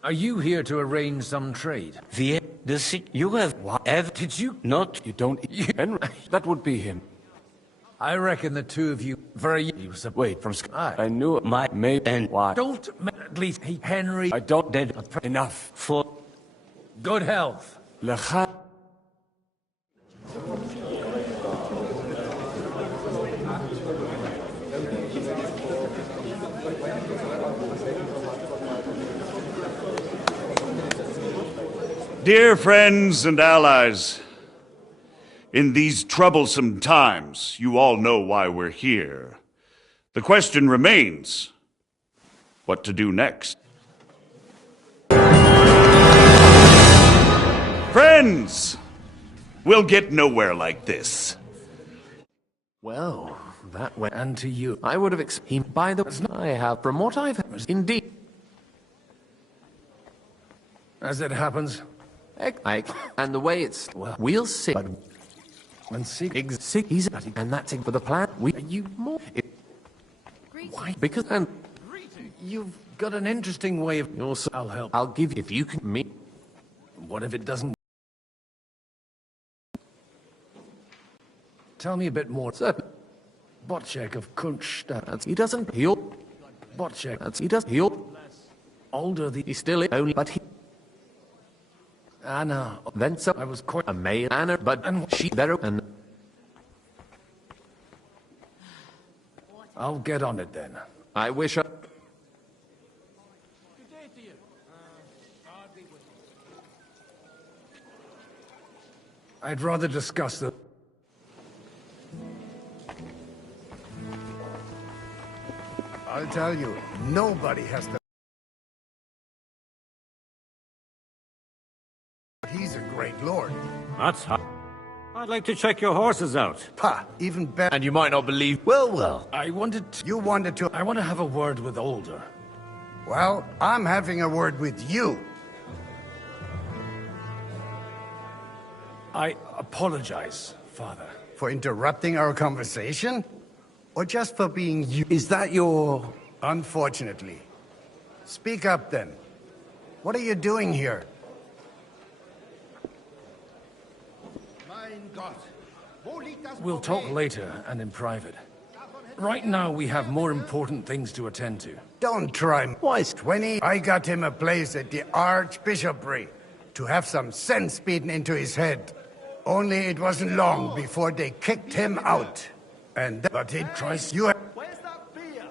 Are you here to arrange some trade? You have... Whatever... Did you... Not... You don't... Henry... That would be him. I reckon the two of you... Very... He was a... Wait, from... I knew... My... May... And... Why... Don't... At least... Hey, Henry... I don't... Dead... Enough. For... Good health. Dear friends and allies, in these troublesome times, you all know why we're here. The question remains, what to do next? Friends, we'll get nowhere like this. Well, that way. And to you. I would have him by the... I have, from what I've heard, indeed. As it happens. And the way it's... Well, we'll see. But when he's and that's it for the plan. Are you more... Why? Because... And... You've got an interesting way of... Also, I'll help. I'll give you... If you can... Me... What if it doesn't... Tell me a bit more. Sir. Botchek of Kunststadt. He doesn't... He'll... Botchek. He does... He'll... Older the... He's still only... But he... Anna. Then so... I was quite... A male Anna, but... And she... There... And... I'll get on it then. I wish I... I'd rather discuss the... I'll tell you, nobody has to... He's a great lord. That's how... I'd like to check your horses out. Pa, even better. And you might not believe... Well. I wanted to... You wanted to... I want to have a word with Older. Well, I'm having a word with you. I apologize, Father. For interrupting our conversation? Or just for being you? Is that your... Unfortunately. Speak up then. What are you doing here? We'll talk later and in private. Right now we have more important things to attend to. Don't try. Why is 20? I got him a place at the Archbishopric to have some sense beaten into his head. Only it wasn't long before they kicked him out. And but he tries you. Where's that beer?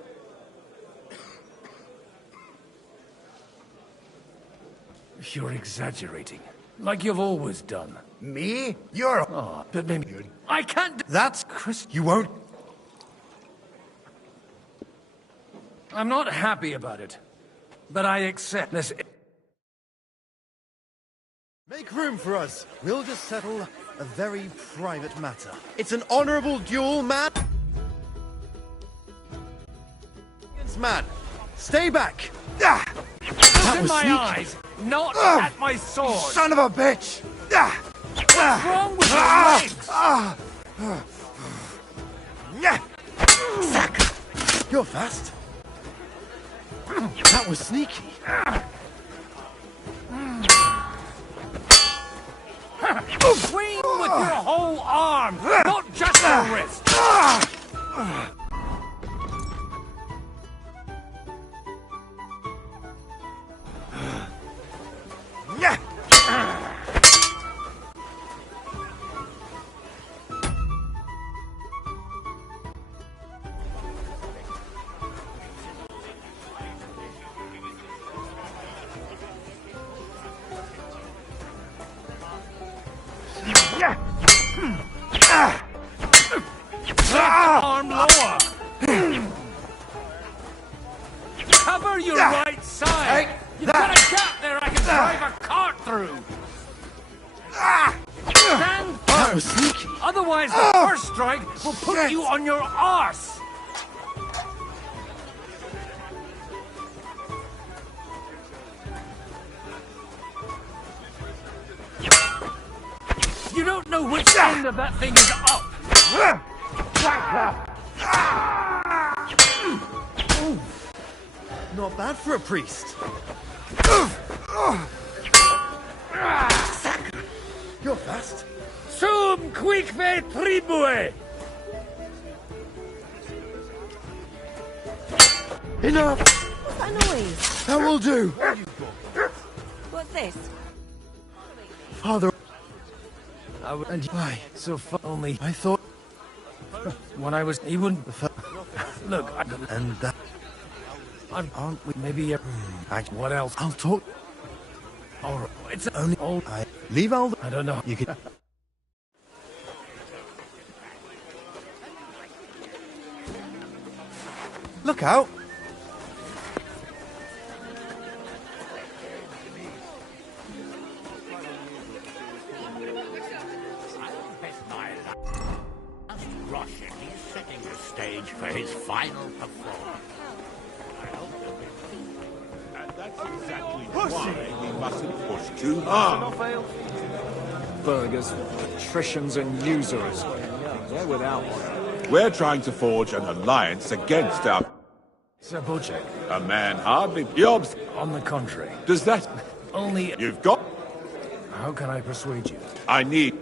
You're exaggerating. Like you've always done. Me? You're... Oh, but maybe... I can't... That's Chris. You won't... I'm not happy about it. But I accept this... Make room for us. We'll just settle a very private matter. It's an honorable duel, man. Man, stay back. That was in my sneaky. eyes, not at my sword. Son of a bitch! What's wrong with your legs? You're fast. That was sneaky. Swing with your whole arm, not just your wrist. Arm lower. Cover your right side. You've got a gap there I can drive a cart through. Stand firm. Sneaky. Otherwise, the first strike will put you on your arse. You don't know which end of that thing is up. Not bad for a priest. You're fast. Sum quicque tribue. Enough. What's that noise? That will do. What's this? Father. And why so far only? I thought when I was he wouldn't. Look, And that. aren't we? Maybe. What else? I'll talk. All right, it's only old. Leave Alder. I don't know. You can. Look out. Russian, he's setting the stage stage for his final performance. That's exactly why we mustn't push too hard. Burgers, patricians and usurers. They're without one. We're trying to forge an alliance against our... Sir Bocek. A man hardly... Jobs. On the contrary. Does that... Only... You've got... How can I persuade you? I need...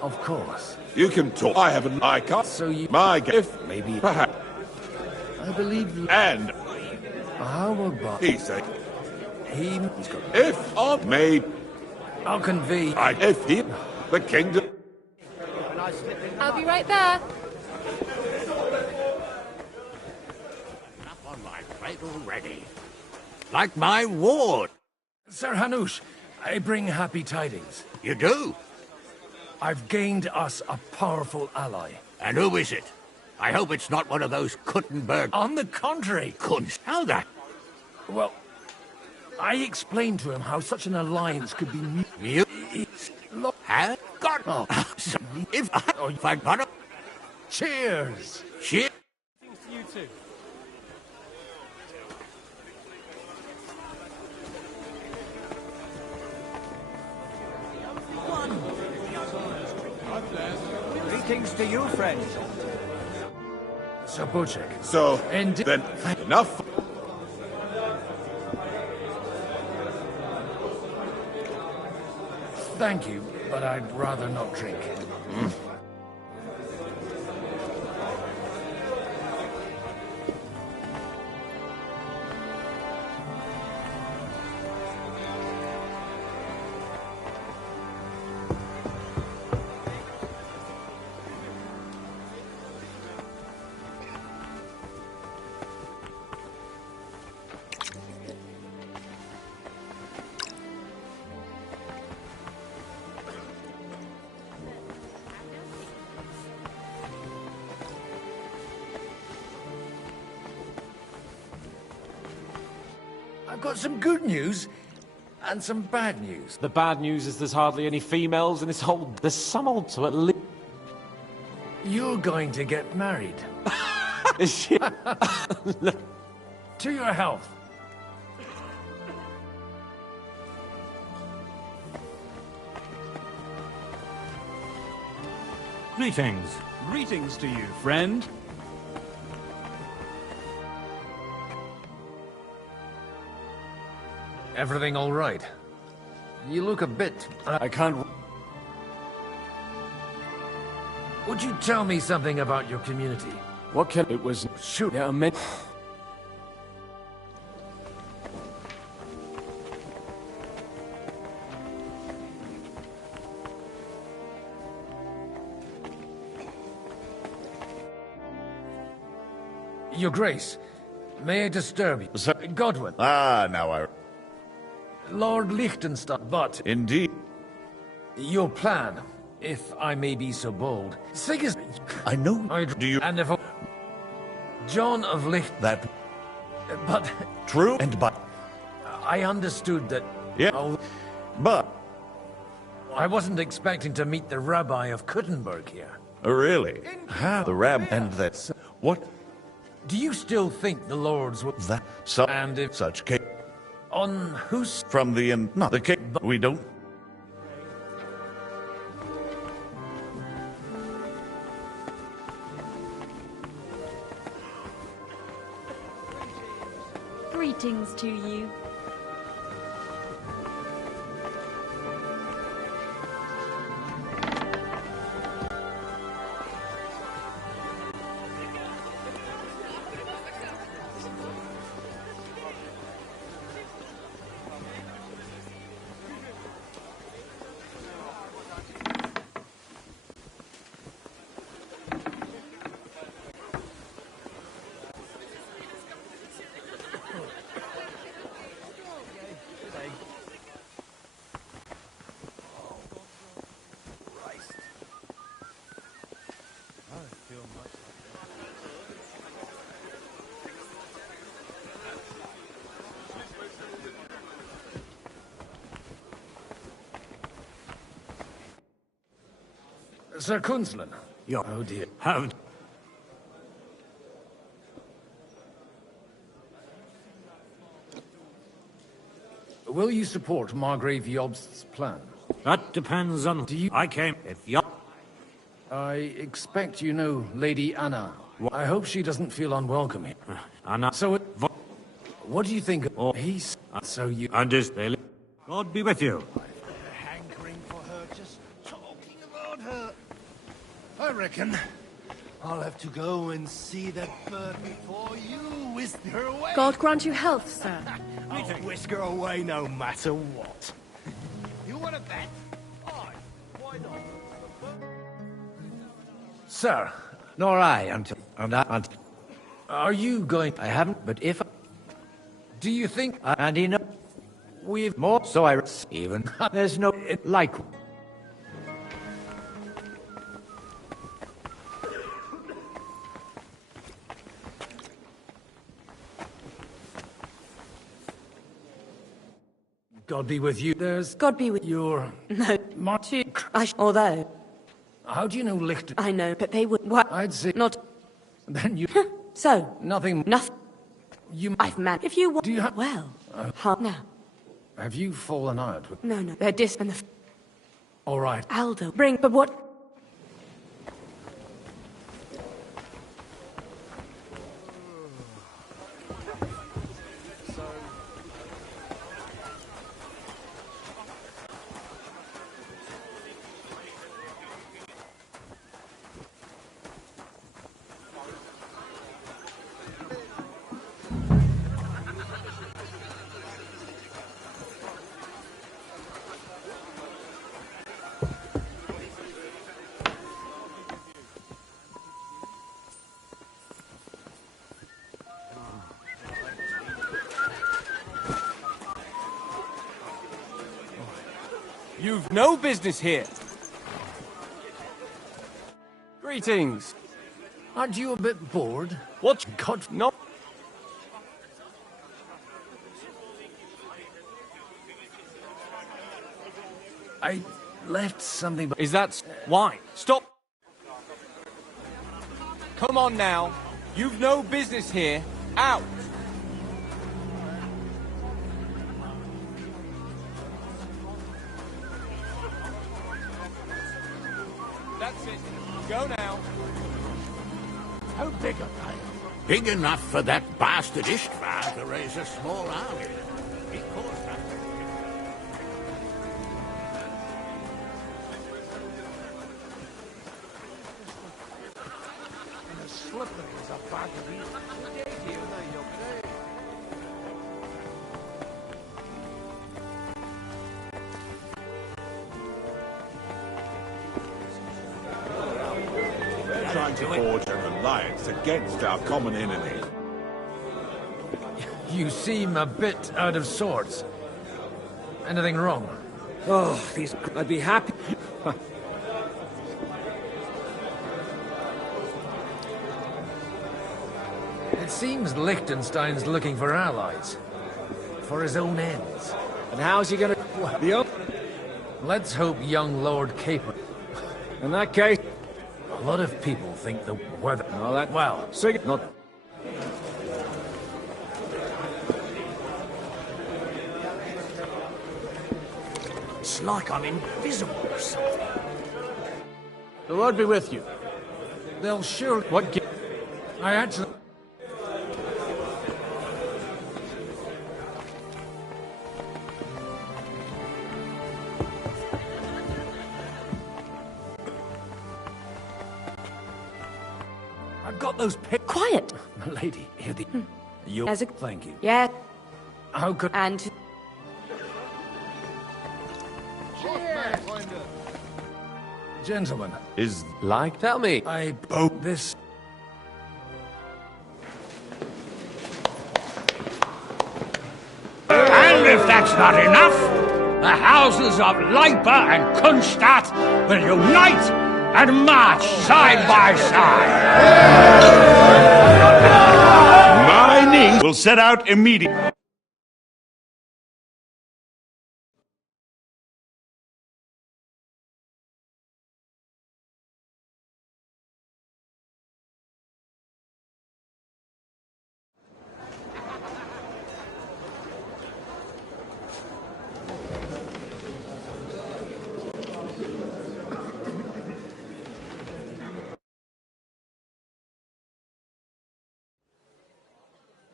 Of course. You can talk. I have an... I can't... So you... My gift... Maybe... Perhaps... I believe... And... How about... He said... He... If I may... I'll convey... If he... The kingdom... I'll be right there. Up on my plate already. Like my ward. Sir Hanush, I bring happy tidings. You do? I've gained us a powerful ally. And who is it? I hope it's not one of those Kuttenberg... On the contrary. Kunst. How that? Well, I explained to him how such an alliance could be... You... Have got... Oh, if I got a... Cheers! Cheers! Thanks to you too. Greetings to you, friends. Sir Bocek. So... And... Then... Enough... Thank you, but I'd rather not drink. I've got some good news and some bad news. The bad news is there's hardly any females in this whole... There's some old to at least... You're going to get married. Is she? To your health. Greetings. Greetings to you, friend. Everything all right? You look a bit... I can't... Would you tell me something about your community? What can... It was... Shoot, yeah, I meant... Your Grace, may I disturb you? Sir? Godwin. Ah, now I... Lord Liechtenstein, but... Indeed. Your plan, if I may be so bold... Sigismund... I know. Do you... And if... John of Licht... That... But... True and but... I understood that... Yeah. But... I wasn't expecting to meet the Rabbi of Kuttenberg here. Really? How? The Rab and that... What? Do you still think the Lords will... That... So... And if... Such case... On whose... From the... Not the case... We don't... Greetings to you. Sir Kunzlan. Oh dear. How... Will you support Margrave Jobst's plan? That depends on... Do you... I came... If you... I expect you know Lady Anna. I hope she doesn't feel unwelcome here. Anna... So, what do you think? Oh, He's... So you... Understand? God be with you. Hankering for her, just talking about her. I reckon I'll have to go and see that bird before you whisk her away. God grant you health, sir. I'll whisk her away no matter what. You want to bet? Aye, why not? Sir, Nor I, until... are you going... I haven't, but if... Do you think... And you know... We've... More, so I... Even... There's no... Like... God be with you. There's... God be with your... No. Marty... Although... How do you know Licht... I know, but they would... What? I'd say... Not... Then you... So... Nothing... Nothing. You... I've met... If you want... Do you have... Well... Now. Have you fallen out with... No, they're and the... All right. Aldo, bring... But what... You've no business here. Greetings. Aren't you a bit bored? What? God, no. I left something... Is that... Why? Stop. Come on now. You've no business here. Out. That's it. Go now. How big are they? Big enough for that bastard Istvan to raise a small army. He caused that. And the slipper is a bag of these. Trying to forge an alliance against our common enemy. You seem a bit out of sorts. Anything wrong? Oh, I'd be happy. It seems Liechtenstein's looking for allies. For his own ends. And how's he gonna... Let's hope young Lord Caper... In that case... A lot of people think the weather... No, that... Well, Not... It's like I'm invisible or something. The Lord be with you. they'll surely... What... I actually... I've got those Quiet! Lady, here the... You... As a... Thank you. Yeah. How could... And... Gentlemen. Is... Like? Tell me. I... Oh, this... And if that's not enough, the houses of Leipa and Kunstadt will unite and march side by side. My niece will set out immediately.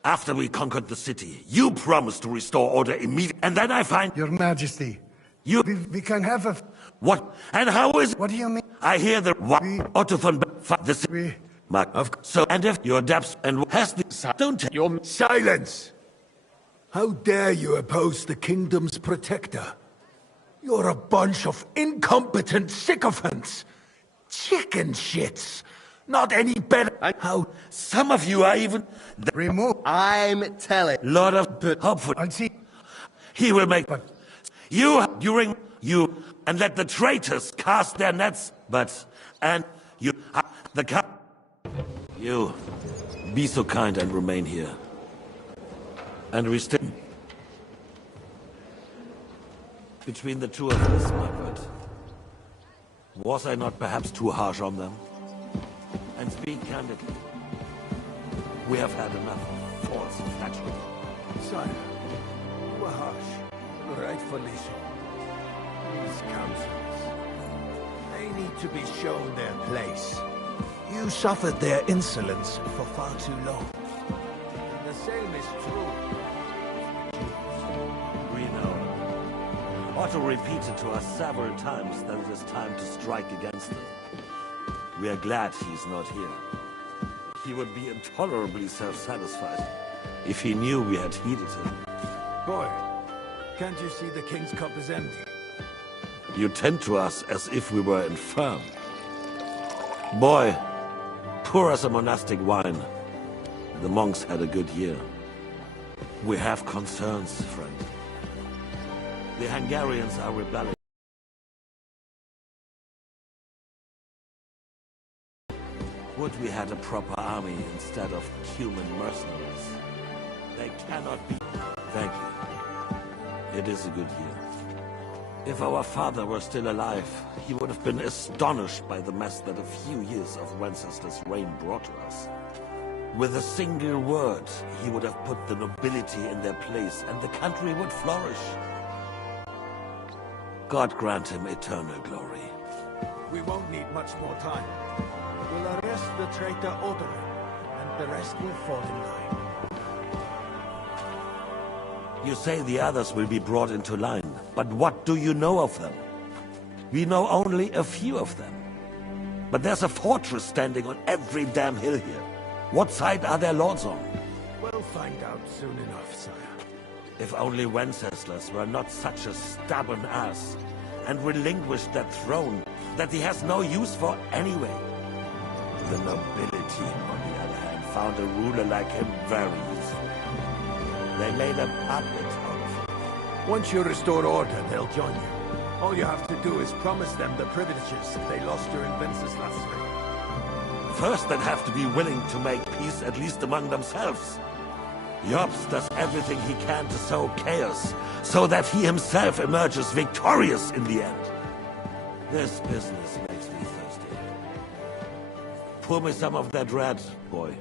After we conquered the city, you promised to restore order immediately, and then I find... Your Majesty, we can have a... What? And how is... What do you mean? I hear the... Otto von... The city... So, and if your depths and has the... Don't take your... Silence! How dare you oppose the kingdom's protector? You're a bunch of incompetent sycophants! Chicken shits! Not any better... How... Some of you are even... Remove... I'm telling... Lord of... Hopefully... I'll see... He will make... You... During... You... And let the traitors cast their nets... But... And... You... The... You... Be so kind and remain here. And we stay... Between the two of us, Margaret. Was I not perhaps too harsh on them? And speak candidly. We have had enough false flattery. Sire, you were harsh. Rightfully so. These councils, they need to be shown their place. You suffered their insolence for far too long. And the same is true. We know. Otto repeated to us several times that it is time to strike against them. We are glad he's not here. He would be intolerably self-satisfied if he knew we had heeded him. Boy, can't you see the king's cup is empty? You tend to us as if we were infirm. Boy, pour us a monastic wine. The monks had a good year. We have concerns, friend. The Hungarians are rebelling. Would we had a proper army instead of human mercenaries? They cannot be... Thank you. It is a good year. If our father were still alive, he would have been astonished by the mess that a few years of Wenceslas' reign brought to us. With a single word, he would have put the nobility in their place, and the country would flourish. God grant him eternal glory. We won't need much more time. We'll arrest the traitor Otto, and the rest will fall in line. You say the others will be brought into line, but what do you know of them? We know only a few of them. But there's a fortress standing on every damn hill here. What side are their lords on? We'll find out soon enough, sire. If only Wenceslas were not such a stubborn ass, and relinquished that throne that he has no use for anyway. The nobility, on the other hand, found a ruler like him very useful. They made a puppet out of him. Once you restore order, they'll join you. All you have to do is promise them the privileges they lost during Wenceslas' reign. First, they'd have to be willing to make peace at least among themselves. Jobst does everything he can to sow chaos, so that he himself emerges victorious in the end. This business makes me thirsty. Pour me some of that red, boy.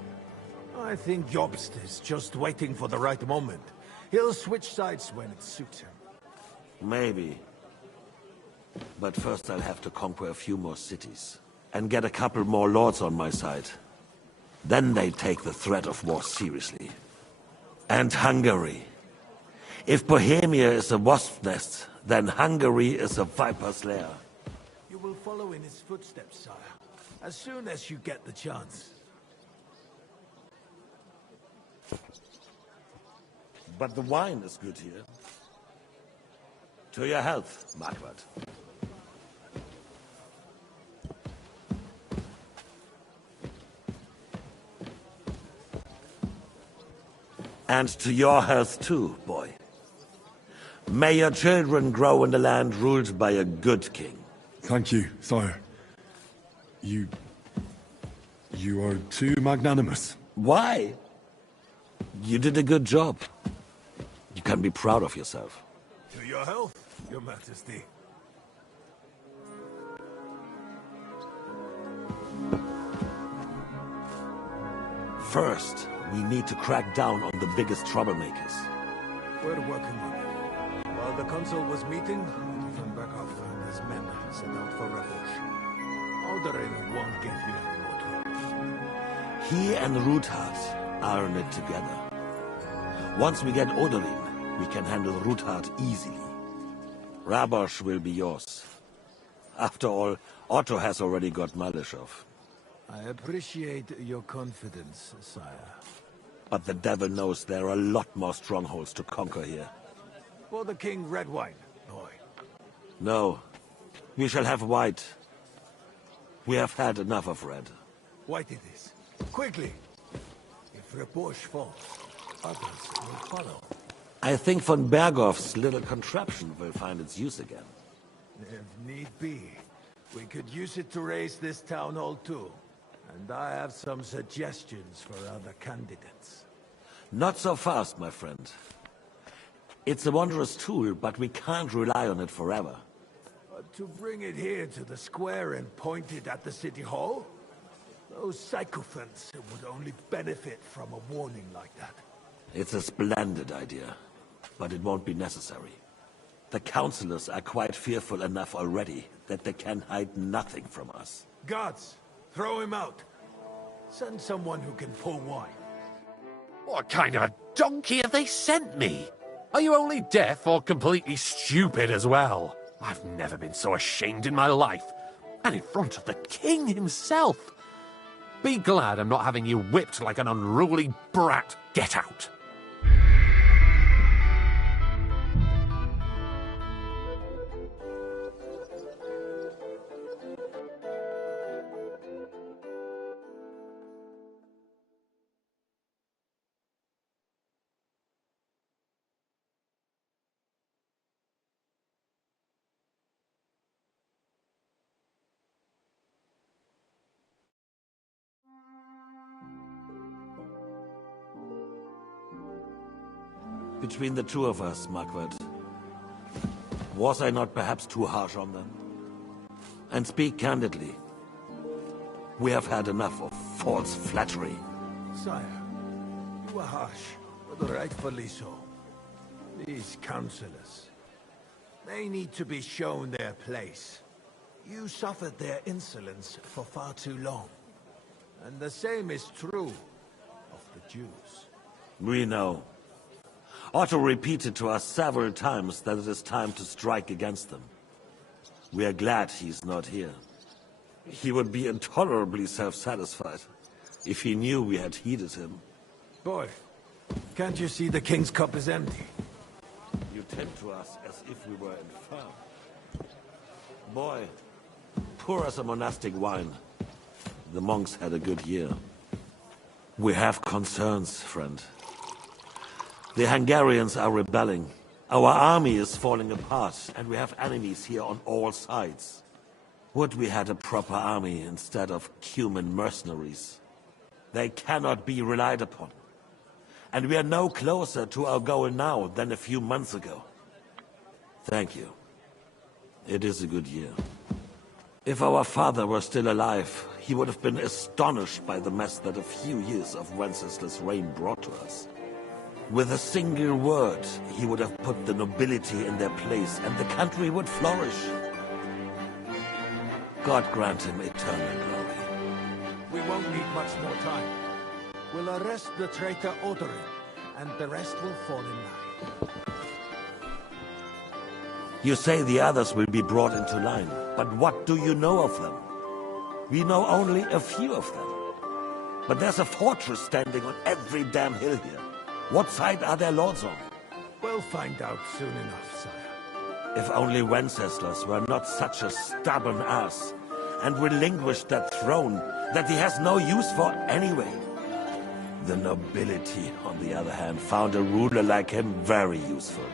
I think Jobst is just waiting for the right moment. He'll switch sides when it suits him. Maybe. But first I'll have to conquer a few more cities, and get a couple more lords on my side. Then they take the threat of war seriously. And Hungary. If Bohemia is a wasp's nest, then Hungary is a viper's lair. You will follow in his footsteps, sire, as soon as you get the chance. But the wine is good here. To your health, Margaret. And to your health too, boy. May your children grow in a land ruled by a good king. Thank you, sire. You are too magnanimous. Why? You did a good job. You can be proud of yourself. To your health, your majesty. First, we need to crack down on the biggest troublemakers. We're working on it. While the council was meeting, Van Berghoff and his men set out for Rabosch. Alderaan won't get you any more trouble. He and Ruthard are in it together. Once we get Odorin, we can handle Ruthard easily. Rabosh will be yours. After all, Otto has already got Malishov. I appreciate your confidence, sire. But the devil knows there are a lot more strongholds to conquer here. For the king, red wine, boy. No. We shall have white. We have had enough of red. White it is. Quickly! If Rabosh falls, others will follow. I think von Berghoff's little contraption will find its use again. If need be, we could use it to raise this town hall too. And I have some suggestions for other candidates. Not so fast, my friend. It's a wondrous tool, but we can't rely on it forever. But to bring it here to the square and point it at the city hall? Those sycophants would only benefit from a warning like that. It's a splendid idea, but it won't be necessary. The councillors are quite fearful enough already that they can hide nothing from us. Guards, throw him out. Send someone who can pull wine. What kind of a donkey have they sent me? Are you only deaf or completely stupid as well? I've never been so ashamed in my life. And in front of the king himself. Be glad I'm not having you whipped like an unruly brat. Get out. Between the two of us, Marquardt, was I not perhaps too harsh on them? And speak candidly, we have had enough of false flattery. Sire, you are harsh, but rightfully so. These councillors, they need to be shown their place. You suffered their insolence for far too long. And the same is true of the Jews. We know. Otto repeated to us several times that it is time to strike against them. We are glad he's not here. He would be intolerably self-satisfied if he knew we had heeded him. Boy, can't you see the king's cup is empty? You tend to us as if we were infirm. Boy, pour us a monastic wine. The monks had a good year. We have concerns, friend. The Hungarians are rebelling. Our army is falling apart, and we have enemies here on all sides. Would we had a proper army instead of human mercenaries? They cannot be relied upon. And we are no closer to our goal now than a few months ago. Thank you. It is a good year. If our father were still alive, he would have been astonished by the mess that a few years of Wenceslas' reign brought to us. With a single word, he would have put the nobility in their place, and the country would flourish. God grant him eternal glory. We won't need much more time. We'll arrest the traitor Odorin, and the rest will fall in line. You say the others will be brought into line, but what do you know of them? We know only a few of them. But there's a fortress standing on every damn hill here. What side are their lords on? We'll find out soon enough, sire. If only Wenceslas were not such a stubborn ass, and relinquished that throne that he has no use for anyway. The nobility, on the other hand, found a ruler like him very useful.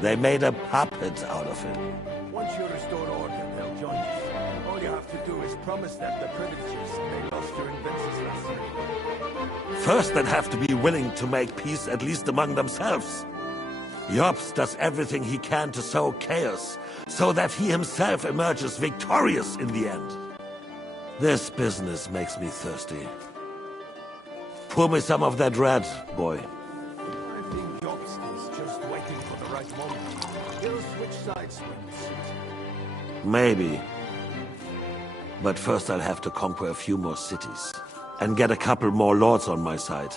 They made a puppet out of him. Once you restore order, they'll join you. All you have to do is promise them the privileges they lost during Wenceslas' reign. First, they'd have to be willing to make peace at least among themselves. Jobst does everything he can to sow chaos, so that he himself emerges victorious in the end. This business makes me thirsty. Pour me some of that red, boy. I think Jobst is just waiting for the right moment. He'll switch sides when it suits. Maybe. But first I'll have to conquer a few more cities. And get a couple more lords on my side.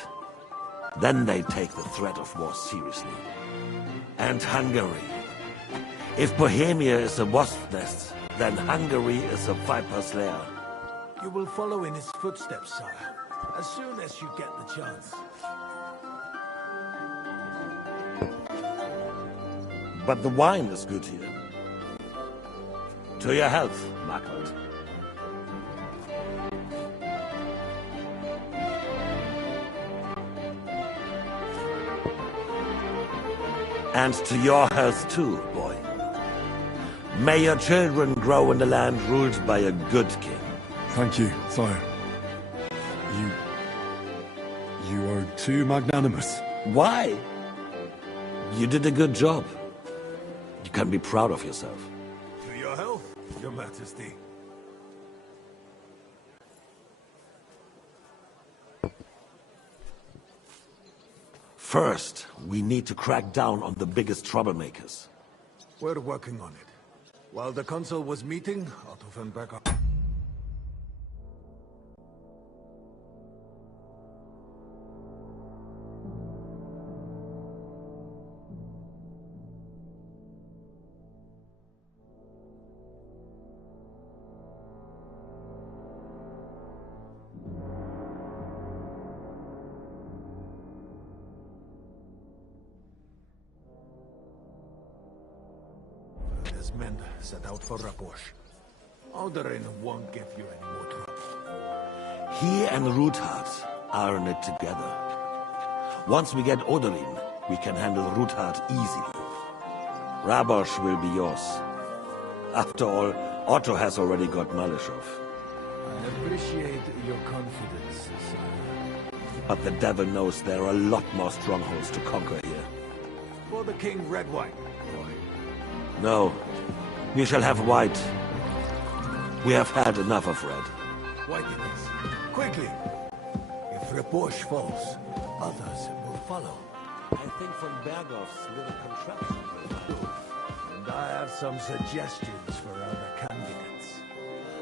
Then they take the threat of war seriously. And Hungary. If Bohemia is a wasp's nest, then Hungary is a viper's lair. You will follow in his footsteps, sire, as soon as you get the chance. But the wine is good here. To your health, Margaret. And to your health too, boy. May your children grow in a land ruled by a good king. Thank you, sire. You are too magnanimous. Why? You did a good job. You can be proud of yourself. To your health, Your Majesty. First, we need to crack down on the biggest troublemakers. We're working on it. While the consul was meeting, Otto von Becker... His men set out for Rabosh. Alderin won't give you any more trouble. He and Ruthard are in it together. Once we get Oderin, we can handle Ruthard easily. Rabosh will be yours. After all, Otto has already got Malishov. I appreciate your confidence, sire. But the devil knows there are a lot more strongholds to conquer here. For the king, red wine. No, we shall have white. We have had enough of red. White it is. Quickly! If Rabosh falls, others will follow. I think von Berghoff's little contraption will do. And I have some suggestions for other candidates.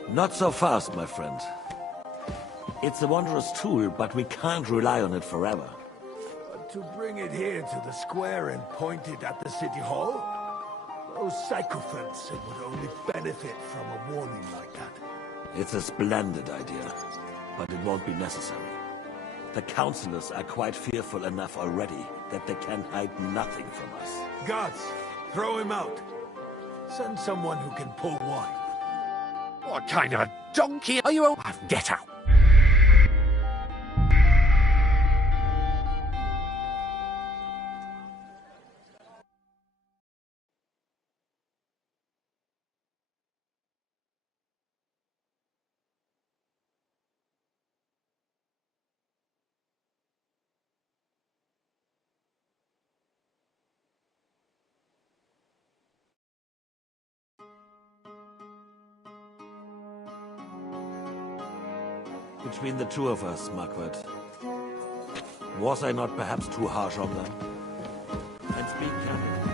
Not so fast, my friend. It's a wondrous tool, but we can't rely on it forever. But to bring it here to the square and point it at the city hall? Those sycophants would only benefit from a warning like that. It's a splendid idea, but it won't be necessary. The councillors are quite fearful enough already that they can hide nothing from us. Guards, throw him out. Send someone who can pull wine. What kind of a donkey are you? Get out! Between the two of us, Margaret, was I not perhaps too harsh on them? And speak candidly,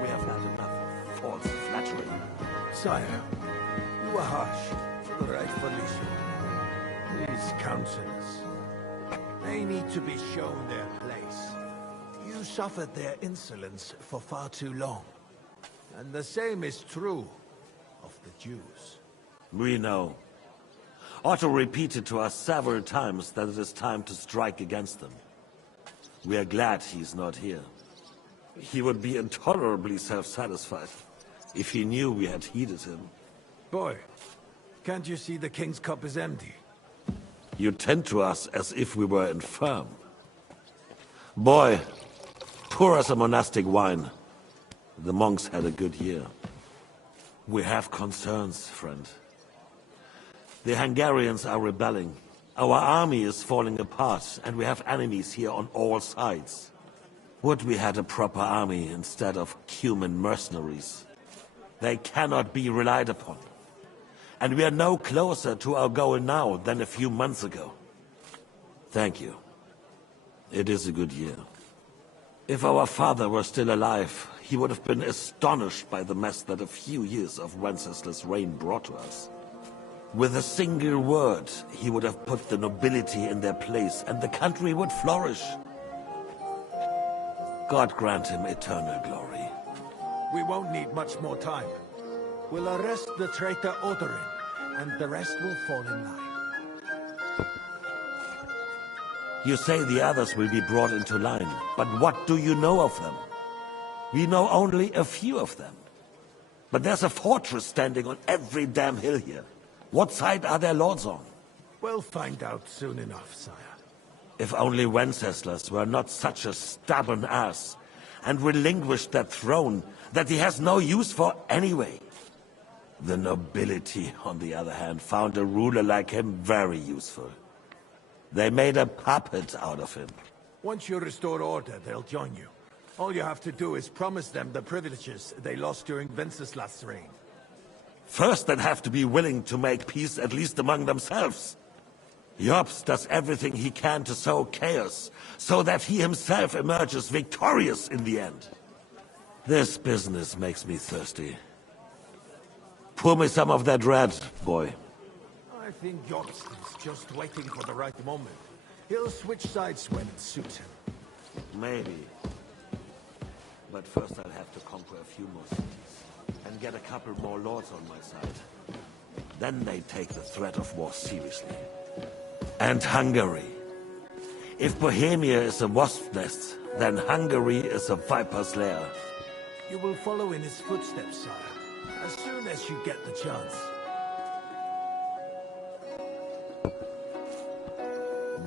we have had enough of false flattery. Sire, you were harsh, rightfully so. These councillors, they need to be shown their place. You suffered their insolence for far too long. And the same is true of the Jews. We know. Otto repeated to us several times that it is time to strike against them. We are glad he's not here. He would be intolerably self-satisfied if he knew we had heeded him. Boy, can't you see the king's cup is empty? You tend to us as if we were infirm. Boy, pour us a monastic wine. The monks had a good year. We have concerns, friend. The Hungarians are rebelling. Our army is falling apart, and we have enemies here on all sides. Would we had a proper army instead of human mercenaries? They cannot be relied upon. And we are no closer to our goal now than a few months ago. Thank you. It is a good year. If our father were still alive, he would have been astonished by the mess that a few years of Wenceslas' reign brought to us. With a single word, he would have put the nobility in their place, and the country would flourish. God grant him eternal glory. We won't need much more time. We'll arrest the traitor Odorin, and the rest will fall in line. You say the others will be brought into line, but what do you know of them? We know only a few of them. But there's a fortress standing on every damn hill here. What side are their lords on? We'll find out soon enough, sire. If only Wenceslas were not such a stubborn ass, and relinquished that throne that he has no use for anyway. The nobility, on the other hand, found a ruler like him very useful. They made a puppet out of him. Once you restore order, they'll join you. All you have to do is promise them the privileges they lost during Wenceslas' reign. First, they'd have to be willing to make peace at least among themselves. Jobs does everything he can to sow chaos, so that he himself emerges victorious in the end. This business makes me thirsty. Pour me some of that red, boy. I think Jobst is just waiting for the right moment. He'll switch sides when it suits him. Maybe. But first I'll have to conquer a few more cities, and get a couple more lords on my side. Then they take the threat of war seriously. And Hungary. If Bohemia is a wasp's nest, then Hungary is a viper's lair. You will follow in his footsteps, sire, as soon as you get the chance.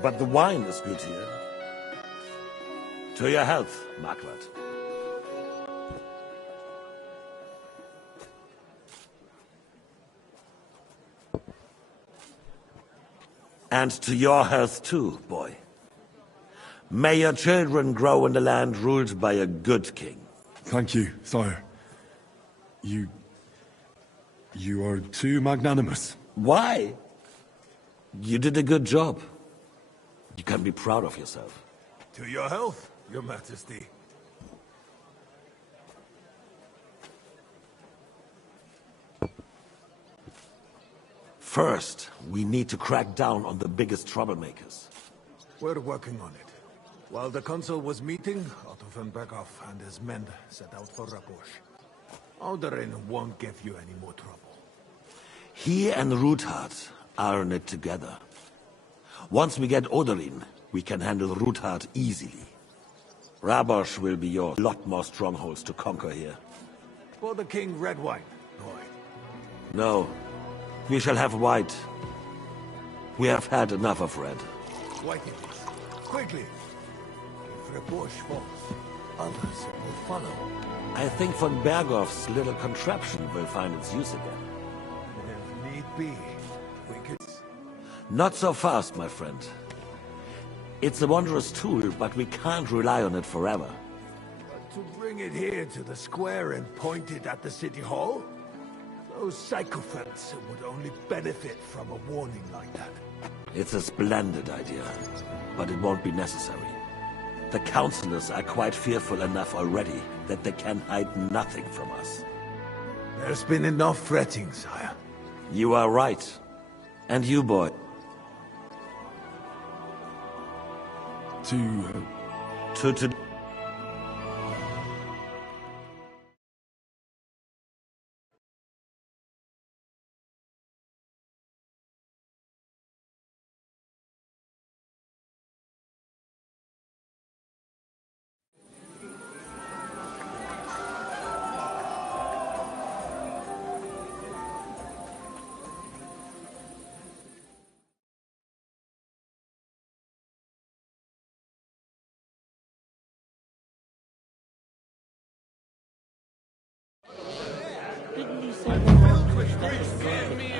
But the wine is good here. To your health, Margaret. And to your health too, boy. May your children grow in a land ruled by a good king. Thank you, sire. You are too magnanimous. Why? You did a good job. You can be proud of yourself. To your health, your majesty. First, we need to crack down on the biggest troublemakers. We're working on it. While the consul was meeting, Otto von Berghoff and his men set out for Rabosch. Odorin won't give you any more trouble. He and Ruthard are in it together. Once we get Odorin, we can handle Ruthard easily. Rabosch will be yours. Lot more strongholds to conquer here. For the king, red wine, boy. No. We shall have white. We have had enough of red. White it is. Quickly. If Rabosch falls, others will follow. I think von Berghoff's little contraption will find its use again. If need be, we could... Not so fast, my friend. It's a wondrous tool, but we can't rely on it forever. But to bring it here to the square and point it at the city hall? Those sycophants would only benefit from a warning like that. It's a splendid idea, but it won't be necessary. The councillors are quite fearful enough already that they can hide nothing from us. There's been enough fretting, sire. You are right. And you, boy. To...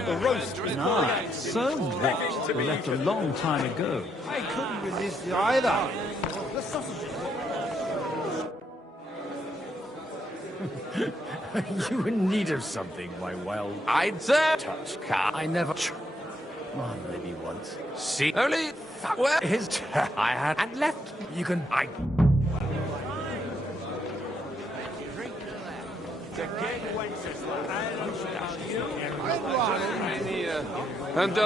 The roast was nice. So what? We left a long time ago. I couldn't resist it either. The sausages. You in need of something, my well... I'd touch car. I never... Well, maybe once. See, only... Where his... I had... And left. You can... And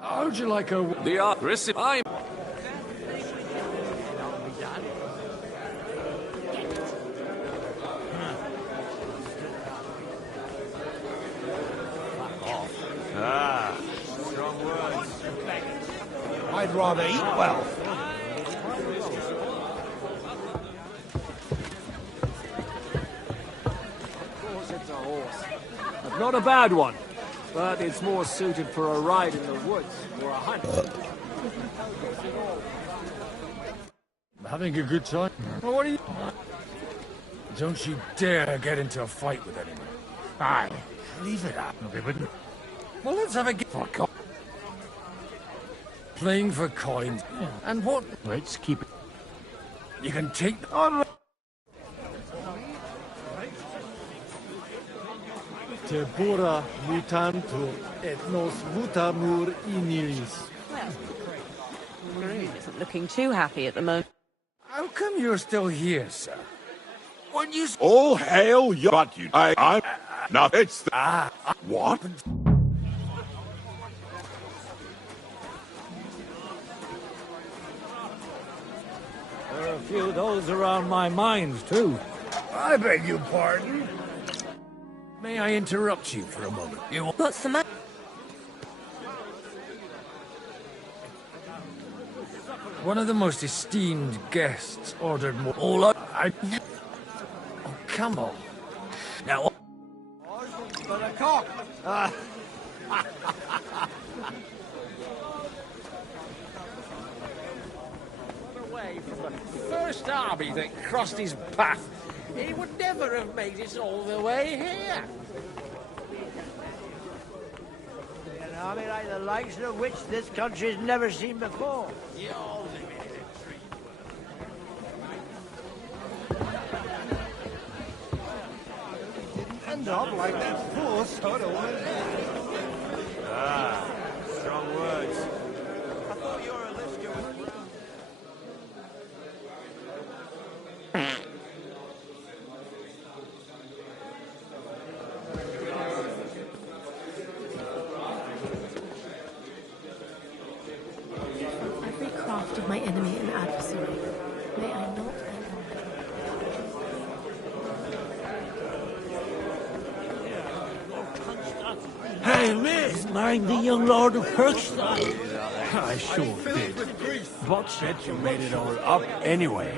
how'd you like a... The aggressive... I'm... Strong words. I'd rather eat well. Of course it's a horse. Not a bad one, but it's more suited for a ride in the woods or a hunt. Having a good time? Well, what are you... Don't you dare get into a fight with anyone. Aye. Leave it up. Okay, but... Well, let's have a game. Fuck off. Playing for coins. And what? Let's keep it. You can take... Te bura mutantur et nos mutamur inilis. Well, Green isn't looking too happy at the moment. How come you're still here, sir? When you... All hail you... But you... I'm... No, it's... What? There are a few of those around my mines, too. I beg your pardon? May I interrupt you for a moment? What's the matter? One of the most esteemed guests ordered more... All I... Oh, come on. Now... For the cock! Away from the first army that crossed his path, he would never have made it all the way here. An army like the likes of which this country's never seen before. You all live in a dream. End up like that fool sort of strong words. I thought you were a lister with... Every craft of my enemy and adversary, may I not Hey, miss! Marrying the young Lord of Kirkstein. I sure did. But said you made it all up anyway.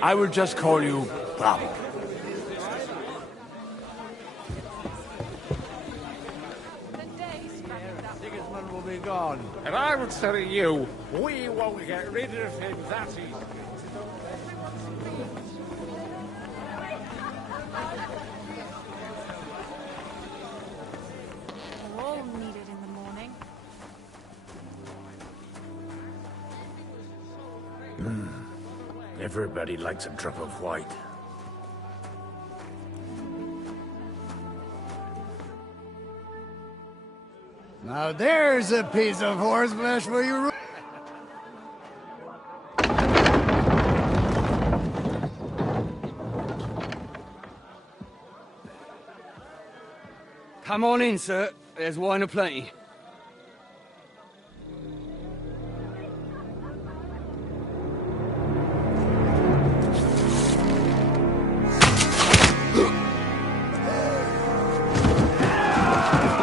I will just call you Bravo. Sigismund will be gone. And I would say to you, we won't get rid of him that easily. They're all needed in the morning. Everybody likes a drop of white. Now there's a piece of horse flesh for you. Come on in, sir. There's wine aplenty.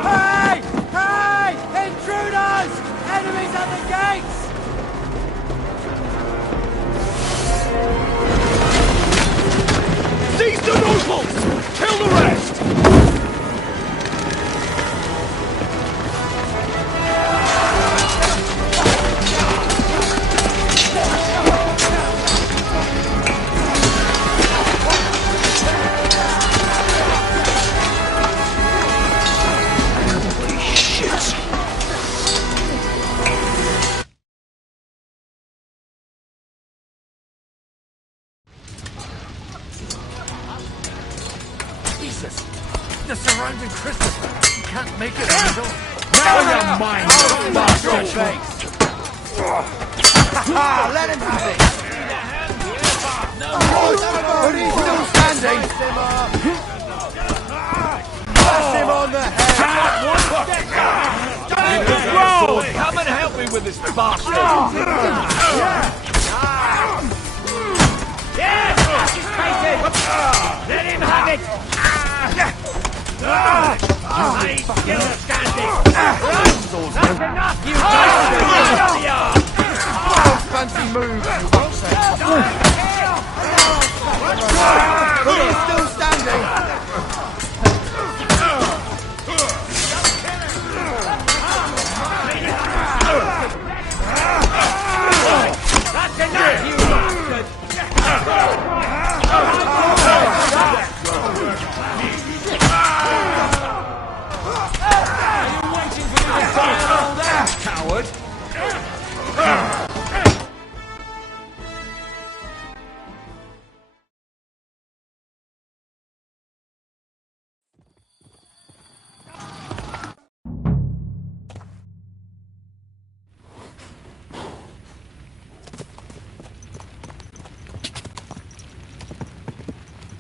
Hey! Hey! Intruders! Enemies at the gates! Seize the nobles! Kill the rest! Jesus! The surrounding Christopher! You can't make it on his own! Now you're mine! Out your face! Let him have it! Still standing!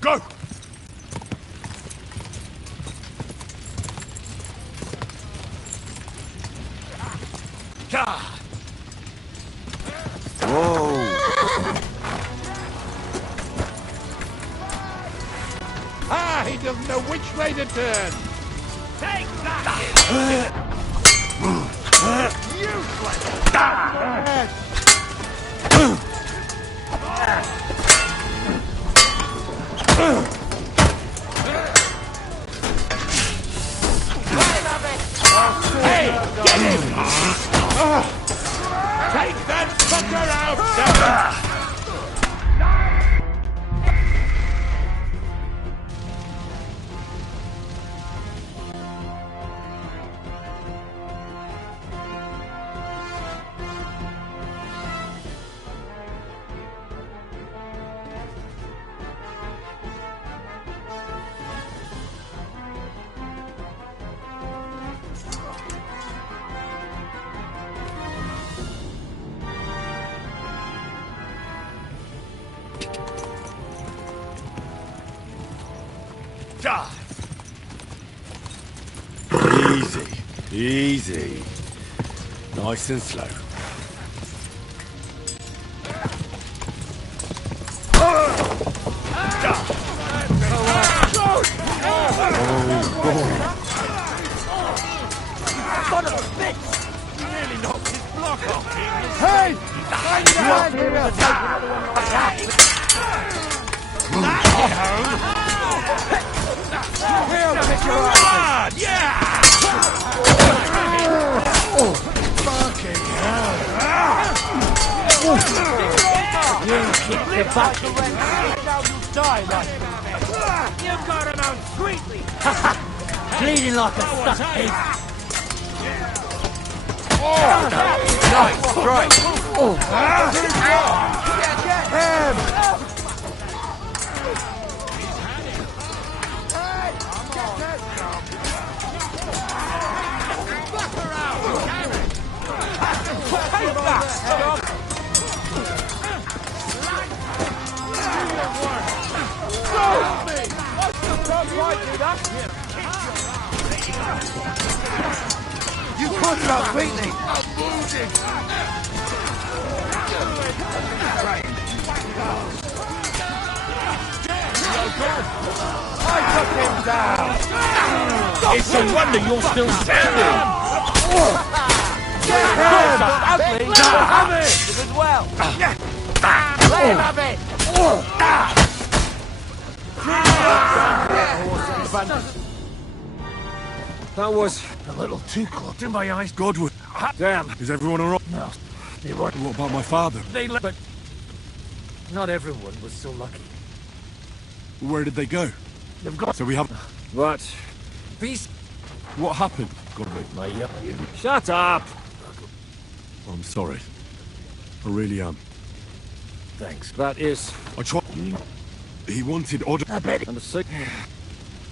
Go! Ah, he doesn't know which way to turn. Take that! Hey, get him! Take that fucker out, Sarah! Easy. Easy. Nice and slow. Son of a bitch! He nearly knocked his block off. Hey! I need a hand here to take another one like that! We'll pick your ass! Yeah! Fucking hell! You kick the back of the now you die like you got him out sweetly! Bleeding like a stuck pig! Nice strike! Get him! You caught him out sweetly! I'm wounded! I took him down! It's a wonder you're still standing! Get him! Have it! As well! Let him have it! That was a little too close in my eyes. Godwin. Damn. Is everyone alright? No, they weren't. What about my father? They left, but not everyone was so lucky. Where did they go? They've got. So we have... But peace. What happened, Godwin? Shut up. I'm sorry. I really am. Thanks. That is. I tried... He wanted order... I bet. And the sick.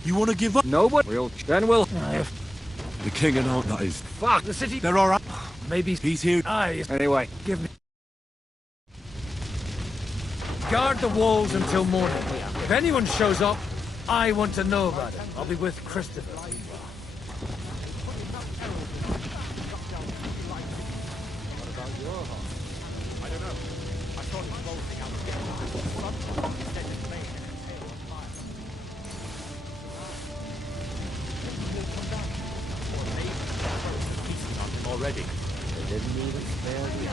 You want to give up? No, but we'll. Then we'll. The king and aunt, that is. Fuck the city. They're alright. Maybe he's here. Aye. Anyway, give me. Guard the walls until morning. If anyone shows up, I want to know about it. I'll be with Christopher. Already. They didn't even spare the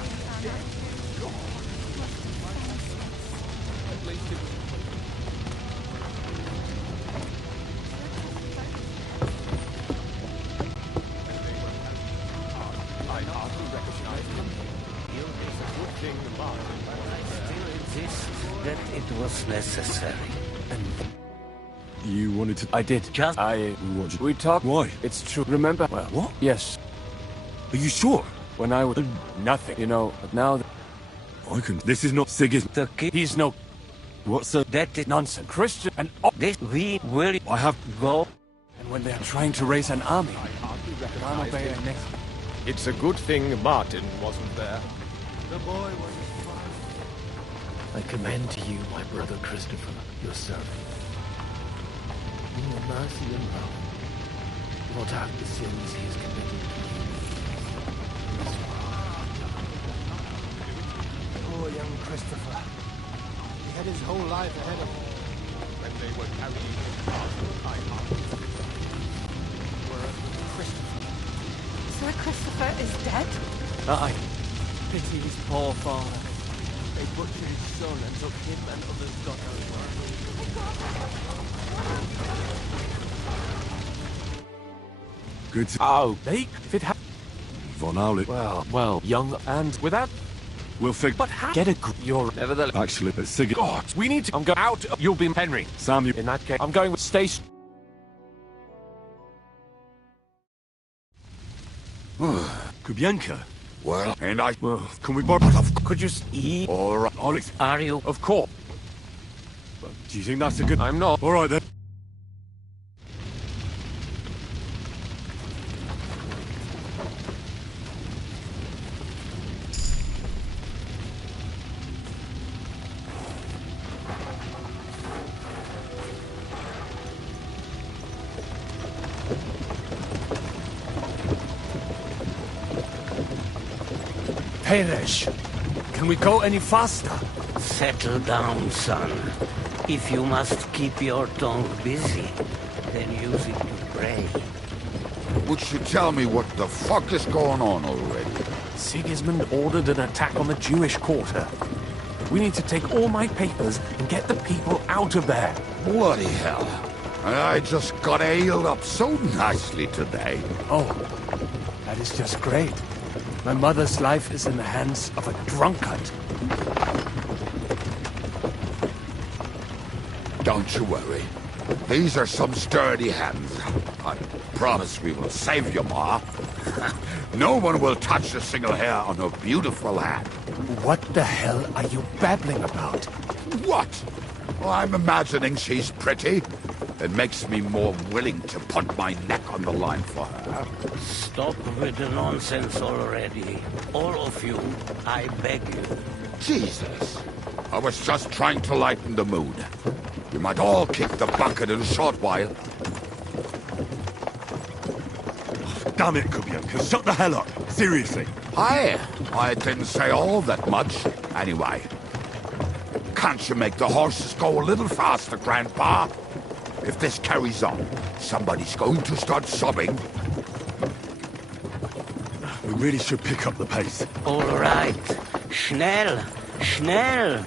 At least it was... I hardly recognize them. It's a good thing the Martin still insists that it was necessary. And You wanted to... I did. Just... We talked... Why? It's true. Remember? Well, what? Yes. Are you sure? When I was... Nothing, you know, but now... I can... This is not Sigurd. The king... He's no... What's the... That is nonsense. Christian and... This... We will... I have... Go... And when they are trying to raise an army, It's a good thing Martin wasn't there. The boy was I commend to you my brother Christopher, your servant. your mercy and love. Blot out the sins he has committed to you. Poor young Christopher. He had his whole life ahead of him. When they were carrying him past the kind-hearted whereas Christopher. Sir Christopher is dead? Aye. Pity his poor father. They butchered his son and took him and others God knows where. Good. Oh, they? If it had... Von Owlet. Well, young and without... We'll figure. But how? Get a You're... Nevertheless... Actually, let's sig it. God, we need to... I'm going out. You'll be Henry. Sam, you... In that case, I'm going with Station... Kubienka. Well, and I... Well, can we borrow... Could you eat? All right. Alex. Are you? Of course. Do you think that's a good... I'm not. All right, then. Perish! Can we go any faster? Settle down, son. If you must keep your tongue busy, then use it to pray. Would you tell me what the fuck is going on already? Sigismund ordered an attack on the Jewish quarter. We need to take all my papers and get the people out of there. Bloody hell. I just got ailed up so nicely today. Oh, that is just great. My mother's life is in the hands of a drunkard. Don't you worry. These are some sturdy hands. I promise we will save you, Ma. No one will touch a single hair on her beautiful head. What the hell are you babbling about? What? Well, I'm imagining she's pretty. It makes me more willing to put my neck on the line for her. Stop with the nonsense already. All of you, I beg you. Jesus. I was just trying to lighten the mood. We might all kick the bucket in a short while. Damn it, Kubienka. Shut the hell up. Seriously. I didn't say all that much. Anyway. Can't you make the horses go a little faster, Grandpa? If this carries on, somebody's going to start sobbing. We really should pick up the pace. All right. Schnell! Schnell!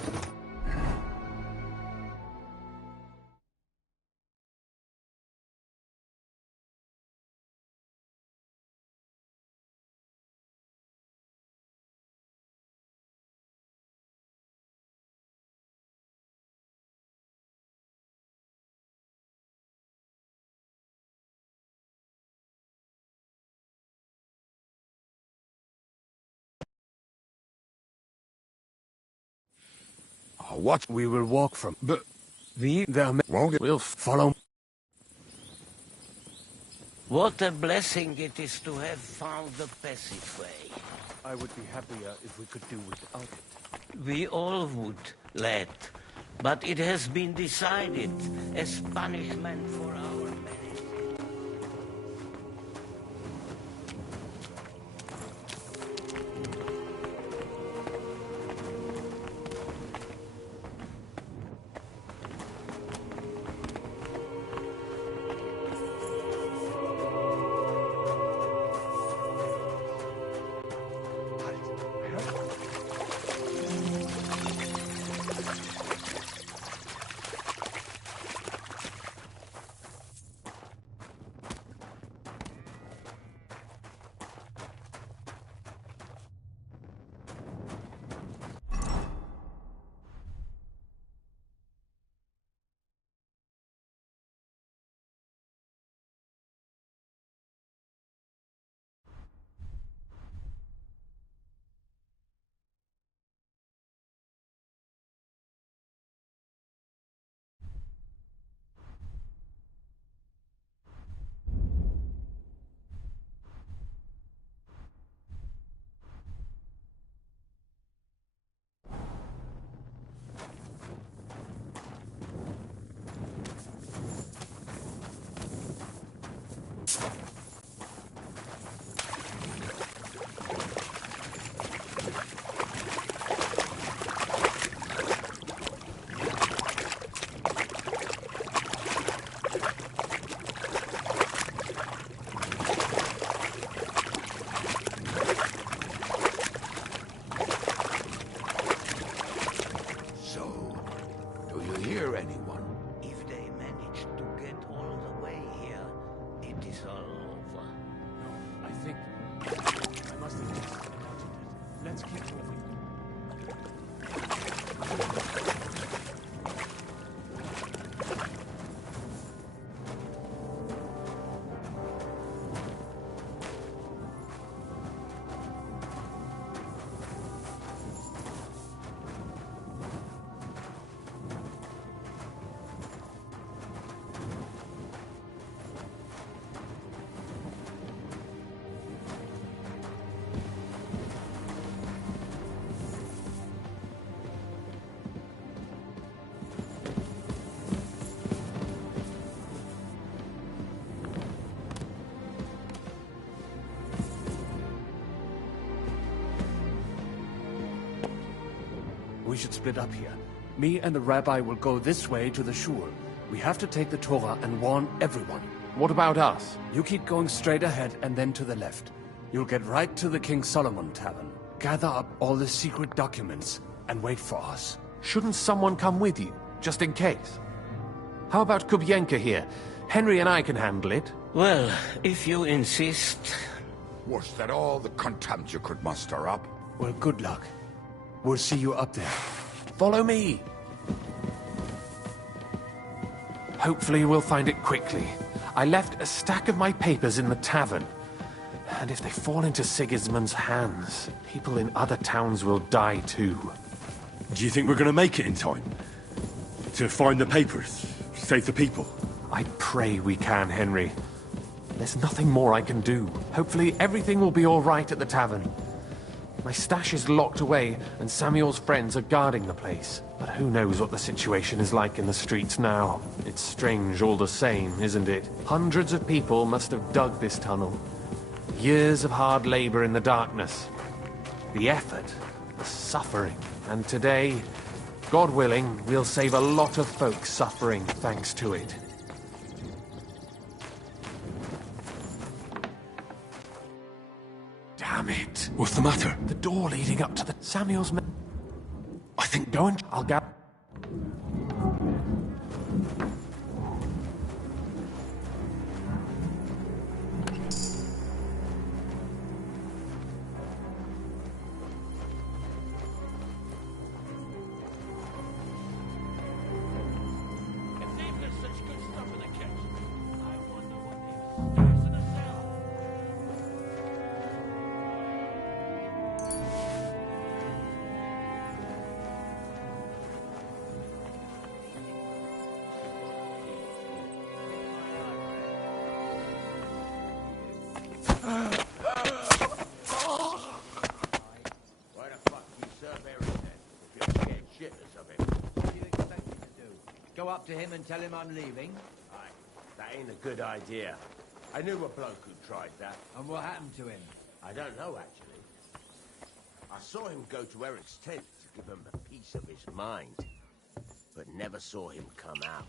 What? We will walk from... But... Won't it? We'll follow... What a blessing it is to have found the passageway. I would be happier if we could do without it. We all would, lad. But it has been decided as punishment for our menace. we should split up here. Me and the rabbi will go this way to the shul. We have to take the Torah and warn everyone. What about us? You keep going straight ahead and then to the left. You'll get right to the King Solomon Tavern. Gather up all the secret documents and wait for us. Shouldn't someone come with you, just in case? How about Kubienka here? Henry and I can handle it. Well, if you insist. Was that all the contempt you could muster up? Well, good luck. We'll see you up there. Follow me. Hopefully we'll find it quickly. I left a stack of my papers in the tavern. And if they fall into Sigismund's hands, people in other towns will die too. Do you think we're gonna make it in time? To find the papers? Save the people? I pray we can, Henry. There's nothing more I can do. Hopefully everything will be all right at the tavern. My stash is locked away, and Samuel's friends are guarding the place. But who knows what the situation is like in the streets now? It's strange all the same, isn't it? Hundreds of people must have dug this tunnel. Years of hard labor in the darkness. The effort, the suffering. And today, God willing, we'll save a lot of folks suffering thanks to it. Damn it. What's the matter? The door leading up to the Samuel's... I think go and... I'll get... Why the fuck do you serve Eric then? If you're scared shitless of him. What do you expect me to do? Go up to him and tell him I'm leaving? Aye, that ain't a good idea. I knew a bloke who tried that. And what happened to him? I don't know, actually. I saw him go to Eric's tent to give him a piece of his mind, but never saw him come out.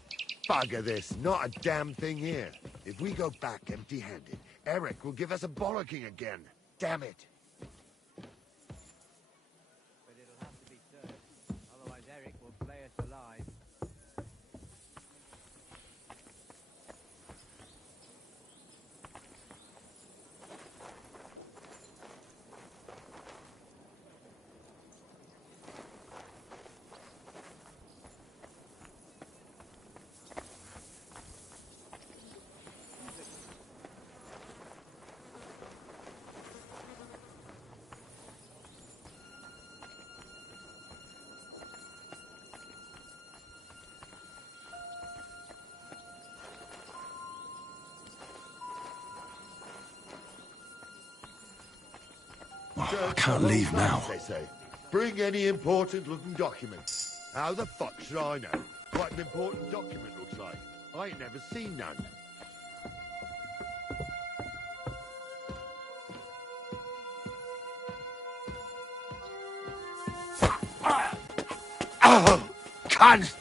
Bugger this, not a damn thing here. If we go back empty-handed, Eric will give us a bollocking again. Damn it. But it'll have to be served. Otherwise Eric will play us alive. I can't leave now. They say. Bring any important-looking documents. How the fuck should I know what an important document looks like? I ain't never seen none. Oh, cunt!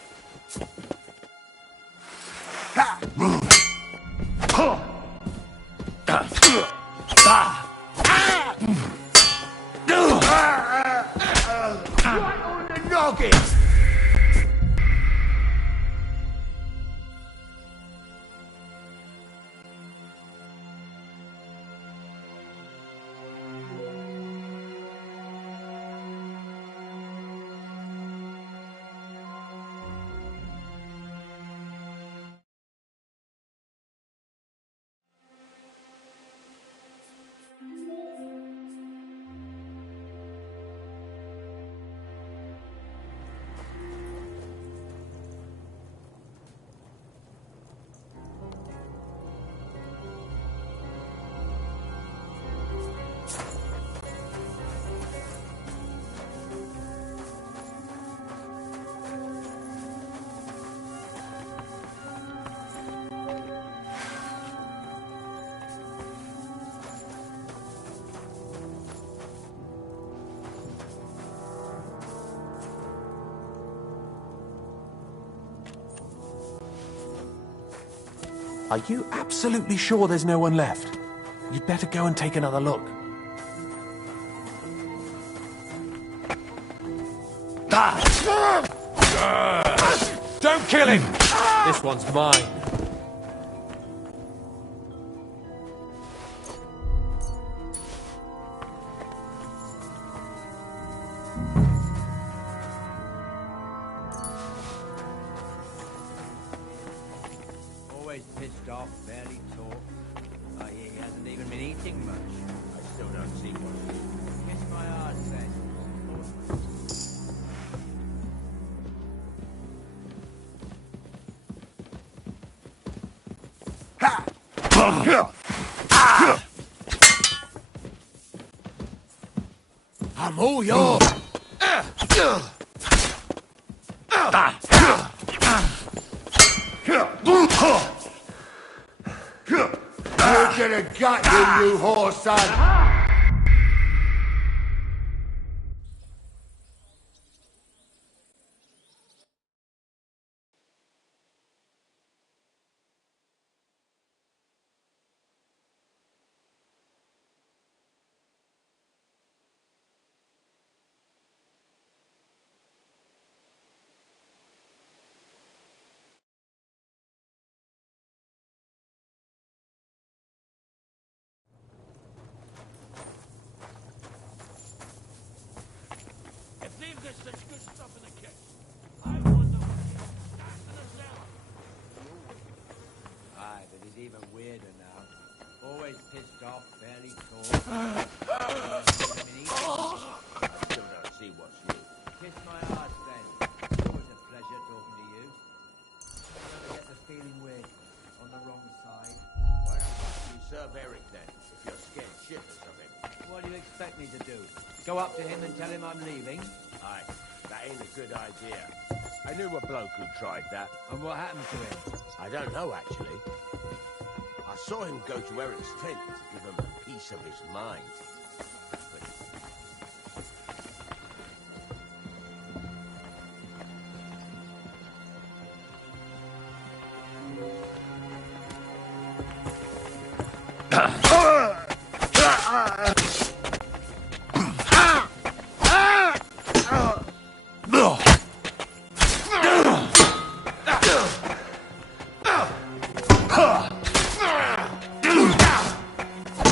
Right on the noggin! Are you absolutely sure there's no one left? You'd better go and take another look. Don't kill him! This one's mine. Always pissed off, barely talk. He hasn't even been eating much. I still don't see what. Kiss my heart, then. I'm all yours. You get a gut, you whore son. Aye, but he's even weirder now. Always pissed off, barely talk. I still don't see what's you. Kiss my ass, then. It's always a pleasure talking to you. I get the feeling we're on the wrong side. Why don't you serve Eric then, if you're scared shitless of him? What do you expect me to do? Go up to him and tell him I'm leaving? Aye, that ain't a good idea. I knew a bloke who tried that. And what happened to him? I don't know, actually. I saw him go to Eric's tent to give him a piece of his mind.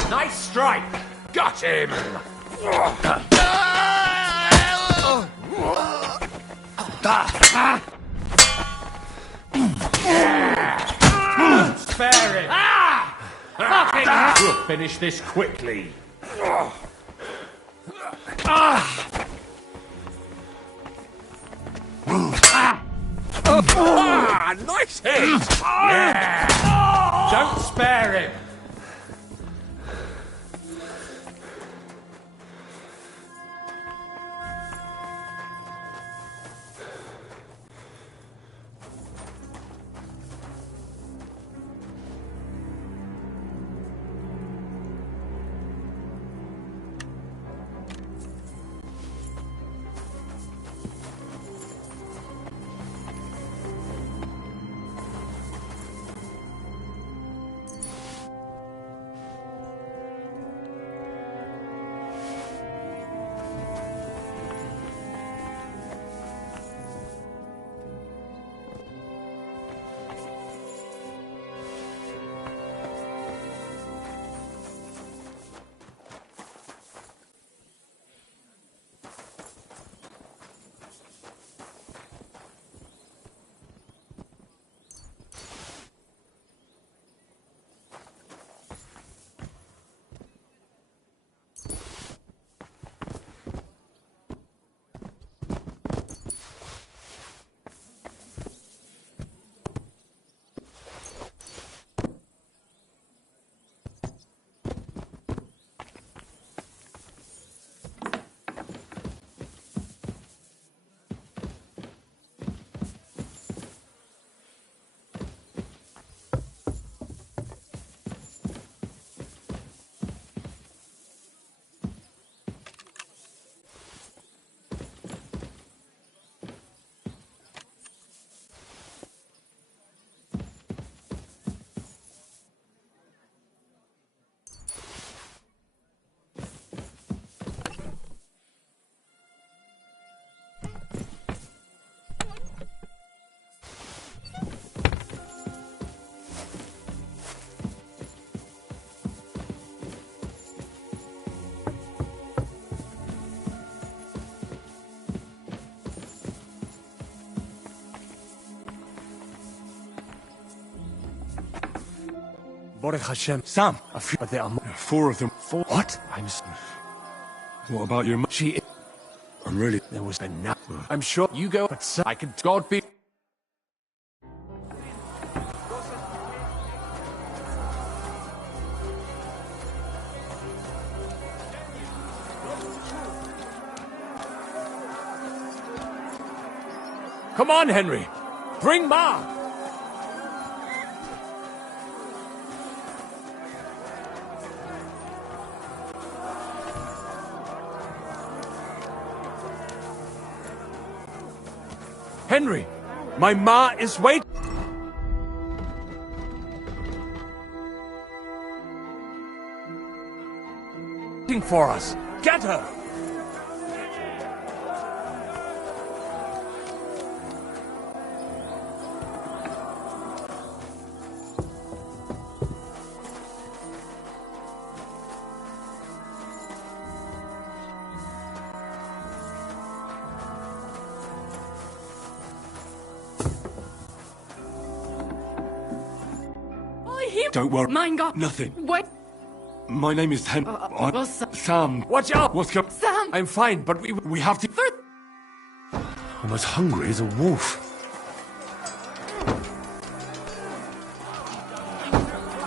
Nice strike! Got him! Don't spare him! We'll finish this quickly. Nice hit! Yeah! Don't spare him! Baruch Hashem. Sam! A few, but there are more. 4 of them. 4? What? What about your She... I'm really... There was enough. I'm sure you go, but sir, I can... God be... Come on, Henry! Bring Ma! Henry! My Ma is waiting for us! Get her! Don't worry. Mein Gott. Nothing. What? My name is Sam. Watch out! What's up? Sam! I'm fine, but we have to... I'm as hungry as a wolf.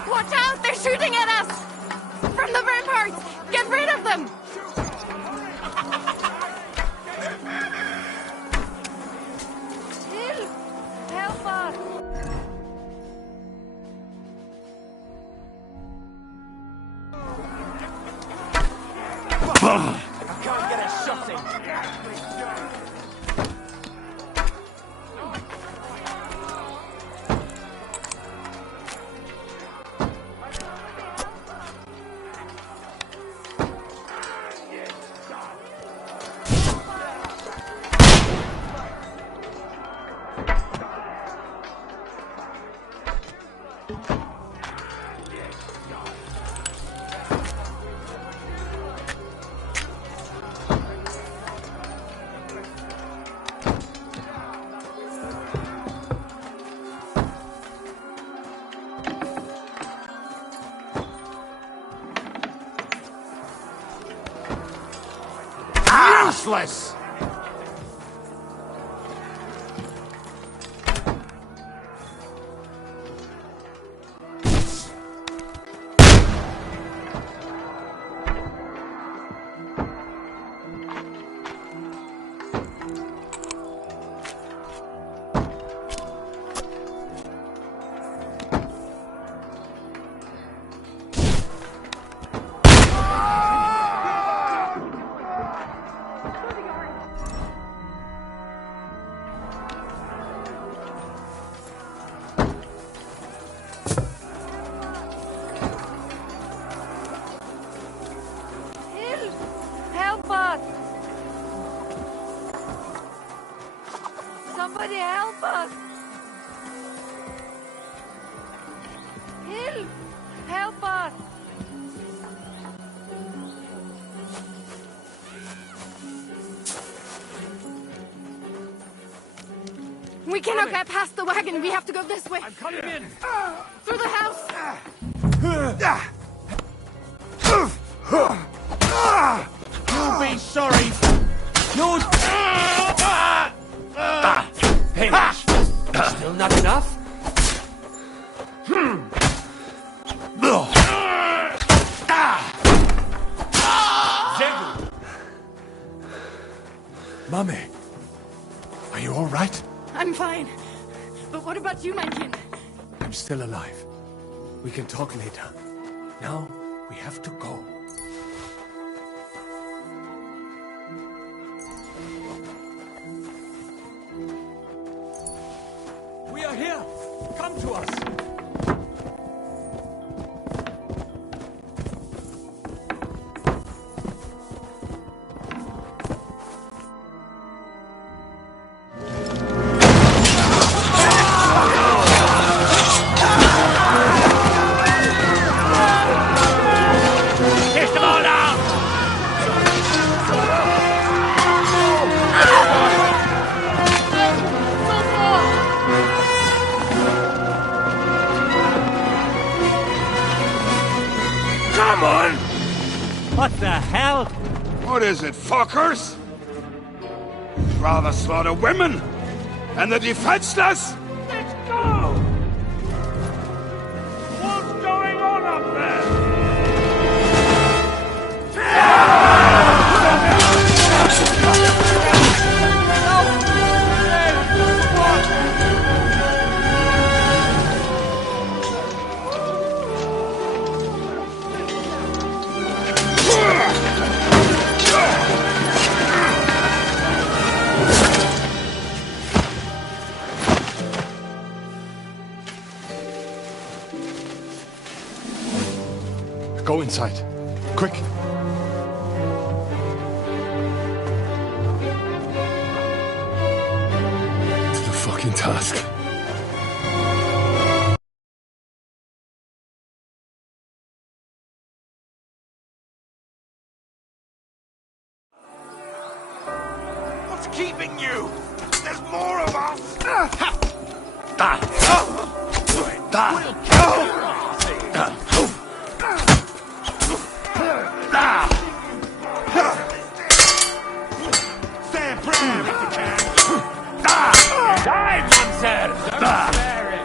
Watch out! They're shooting at us! From the ramparts! Get rid of them! Help us! I can't get a shot in. Useless! Help us! Somebody help us! Help us! We cannot get past the wagon. We have to go this way. I'm coming in! Through the house! You'll be sorry! You'll... Finish! Still not enough? Zegu! Mummy, are you all right? I'm fine. But what about you, my kin? I'm still alive. We can talk later. Now, we have to go. We are here! Come to us! Come on! What the hell? What is it, fuckers? Rather slaughter women and the defenseless? Let's go! What's going on up there? Go inside. Quick. To the fucking task. What's keeping you? There's more of us! Say a prayer if you can. Die, monster! Don't spare it!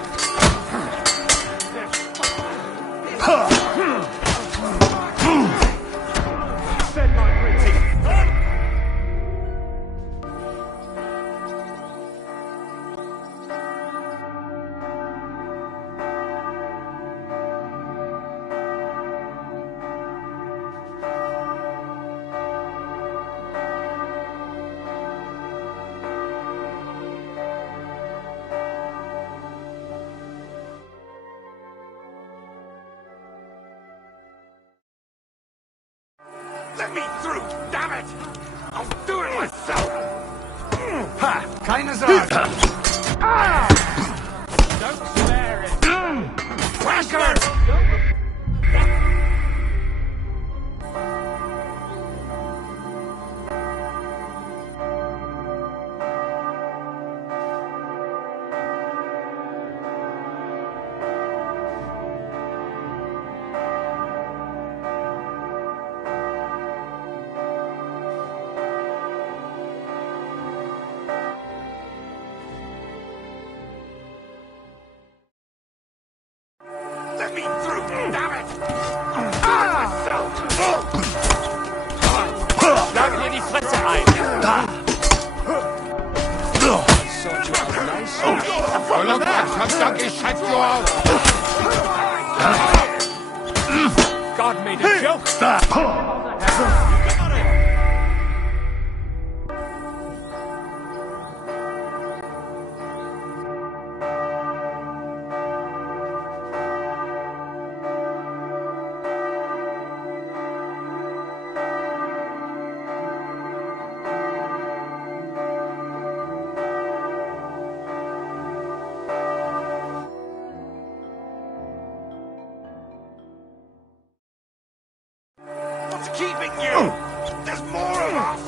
Send my greeting. Let me through, damn it! I'll do it myself! Ha! Keine Sorge! Don't spare it! Rasker! Let me through, damn it! Sag mir die Fresse ein! God made a joke! What's keeping you? There's more of us!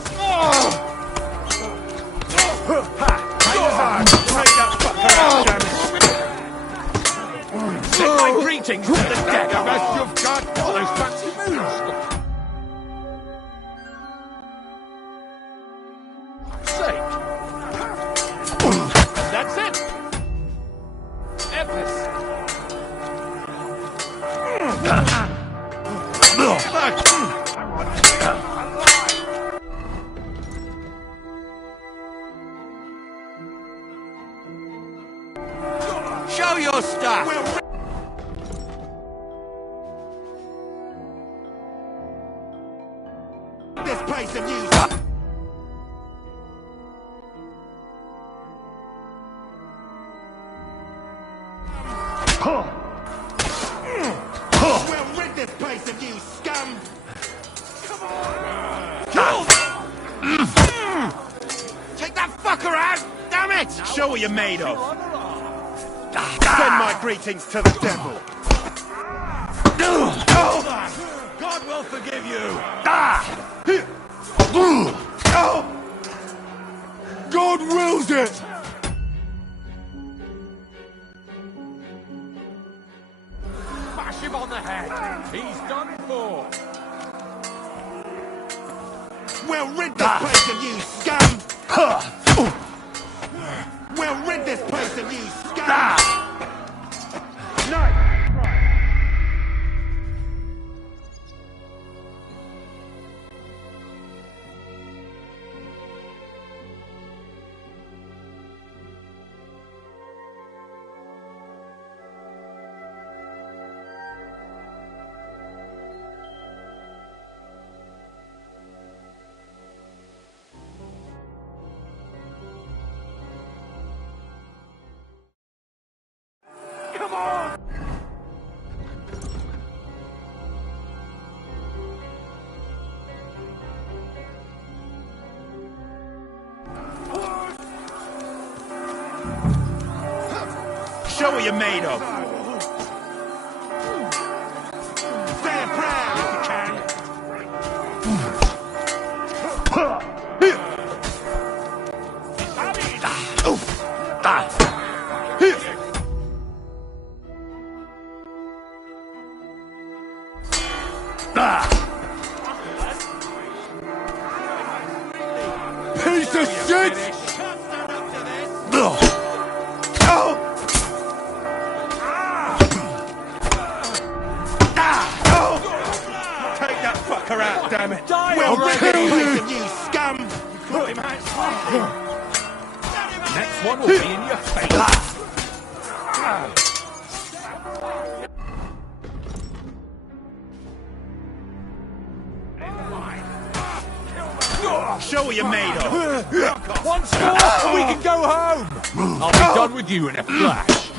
Send my greetings to the dead! The best you've got! All those fancy moves! Sake! That's it! Epis! Show your stuff! This place and use it! We'll rid this place of you, scum! Take that fucker out! Damn it! Show what you're made of! Send my greetings to the devil! God will forgive you! God wills it! Bash him him on the head. He's done for. We'll rid this place of you, scum! We'll rid this place of you, scum! Nice! Show what you're made of. Stand proud if you can. Piece of shit! Take that fucker out, damn it! Die We'll rid already. this place of you, scum! You caught him out sleeping. Next one will be in your face. Show what you're made of. One score, we can go home. I'll be done with you in a flash.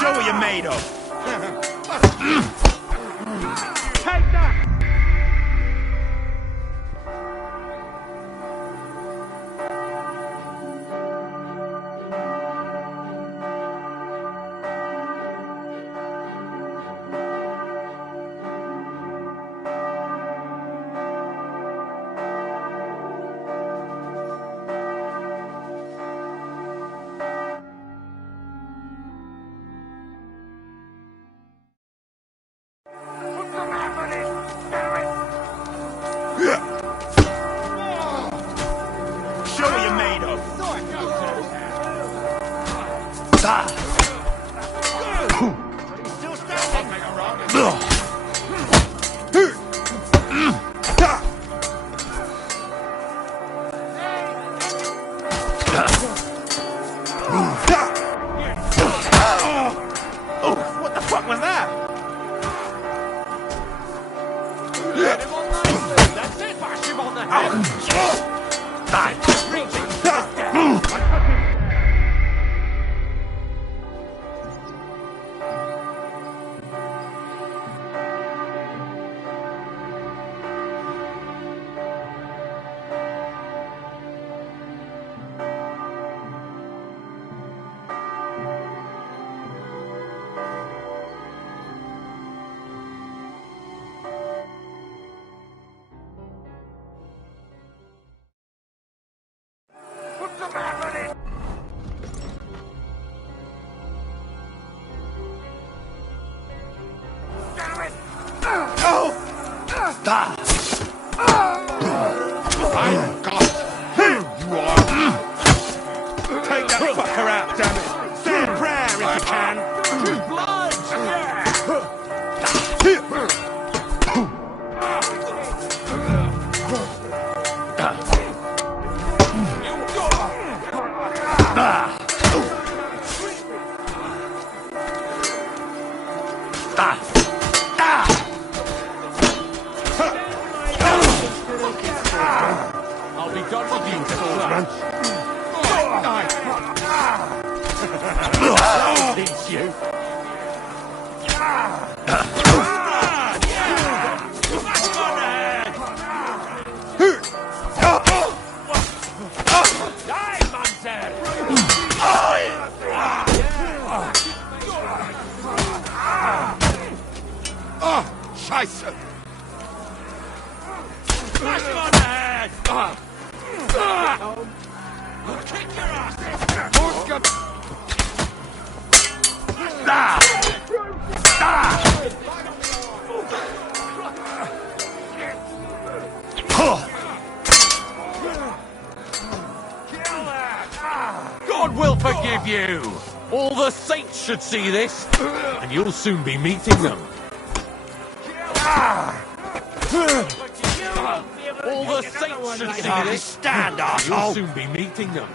Show what you're made of. Take that! Show what you're made of. Still standing. What the fuck was that? Get him on nicely. That's it. Bash him on the head. Take that fucker out, damn it! Say a prayer if you can! Blood! I'll be done with you, It's you. Scheiße! Smash him on the head! Kick your ass! God will forgive you! All the saints should see this, and you'll soon be meeting them. All the saints should see this. Stand, You'll asshole! soon be meeting them.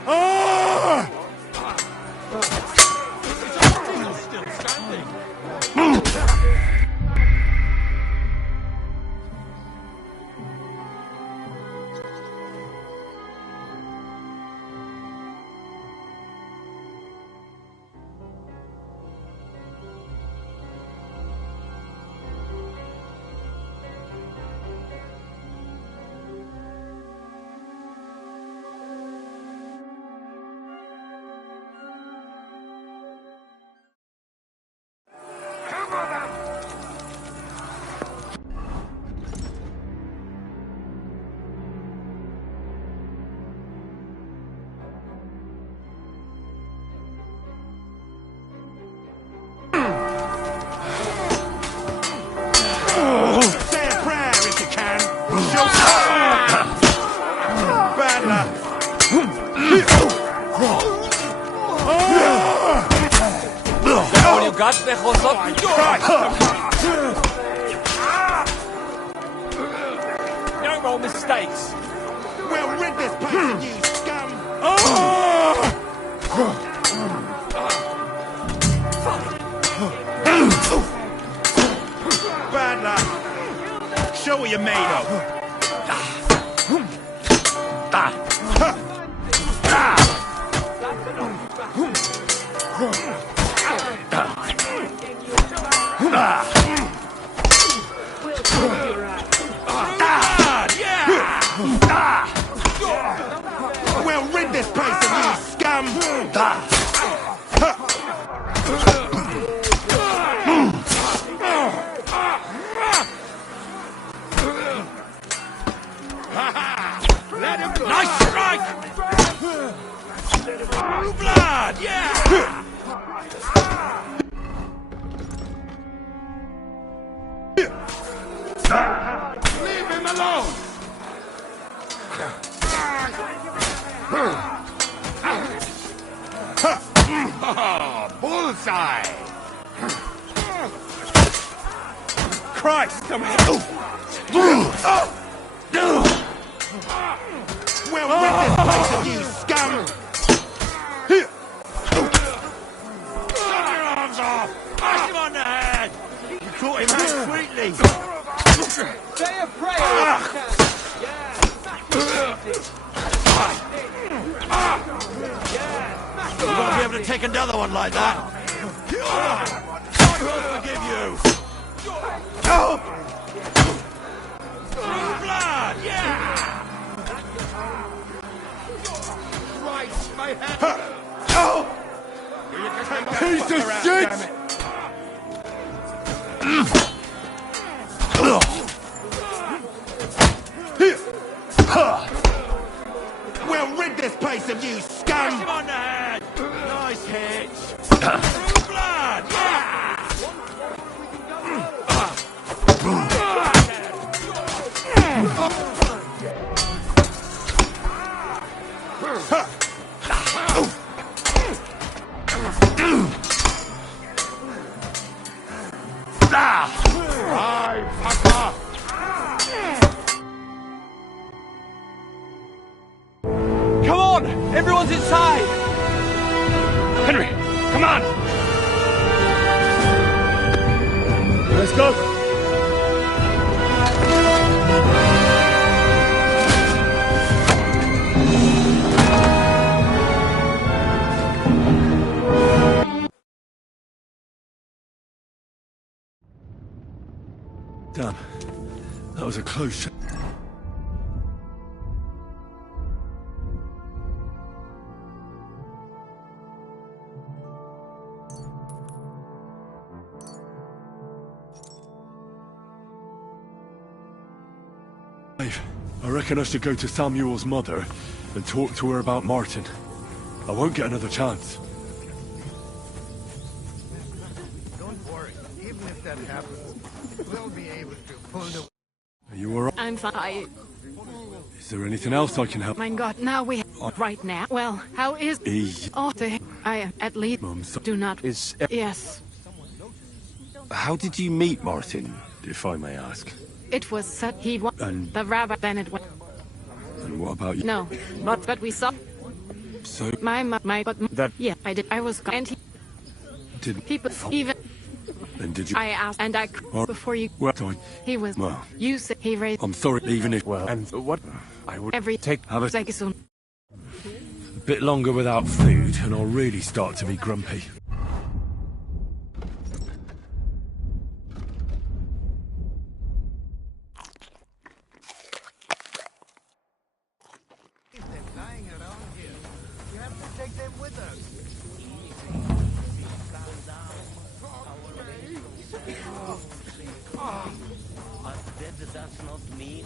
Still standing. Say a prayer if you can. Bad luck. All you got, Bejosot? No more mistakes. We'll rid this place of you, scum! Bad luck. Show what you're made of. We'll rid this place of you, scum! Nice strike! Blood, yeah! Leave him alone! Bullseye! Christ, come here! We'll rid this place of you, scum! Shut your arms off! Smash him on the head! You caught him out sweetly! Say a prayer! You won't be able to take another one like that! God will forgive you! Blood, yeah! Christ, my head! Piece of shit! We'll rid this place of you, scum! Smash him on the head! Nice hit! Blood, yeah! Come on! Everyone's inside! Henry, come on! Let's go! was a close. I reckon I should go to Samuel's mother and talk to her about Martin. I won't get another chance. Don't worry. Even if that happens, we'll be able to pull the... Are you alright? I'm fine. Is there anything else I can help? My God, now we right now. Well, how is oh I at least do not yes. How did you meet Martin, if I may ask? It was such he was And the rabbi then it was and what about you? no, not but we saw So my but that yeah I did I was and he did people even and did you? I asked and I Or- before you Well, he was well, you said he raised I'm sorry, even if and what I would every have a second. bit longer without food, and I'll really start to be grumpy. If they're lying around here, you have to take them with us. But that does not mean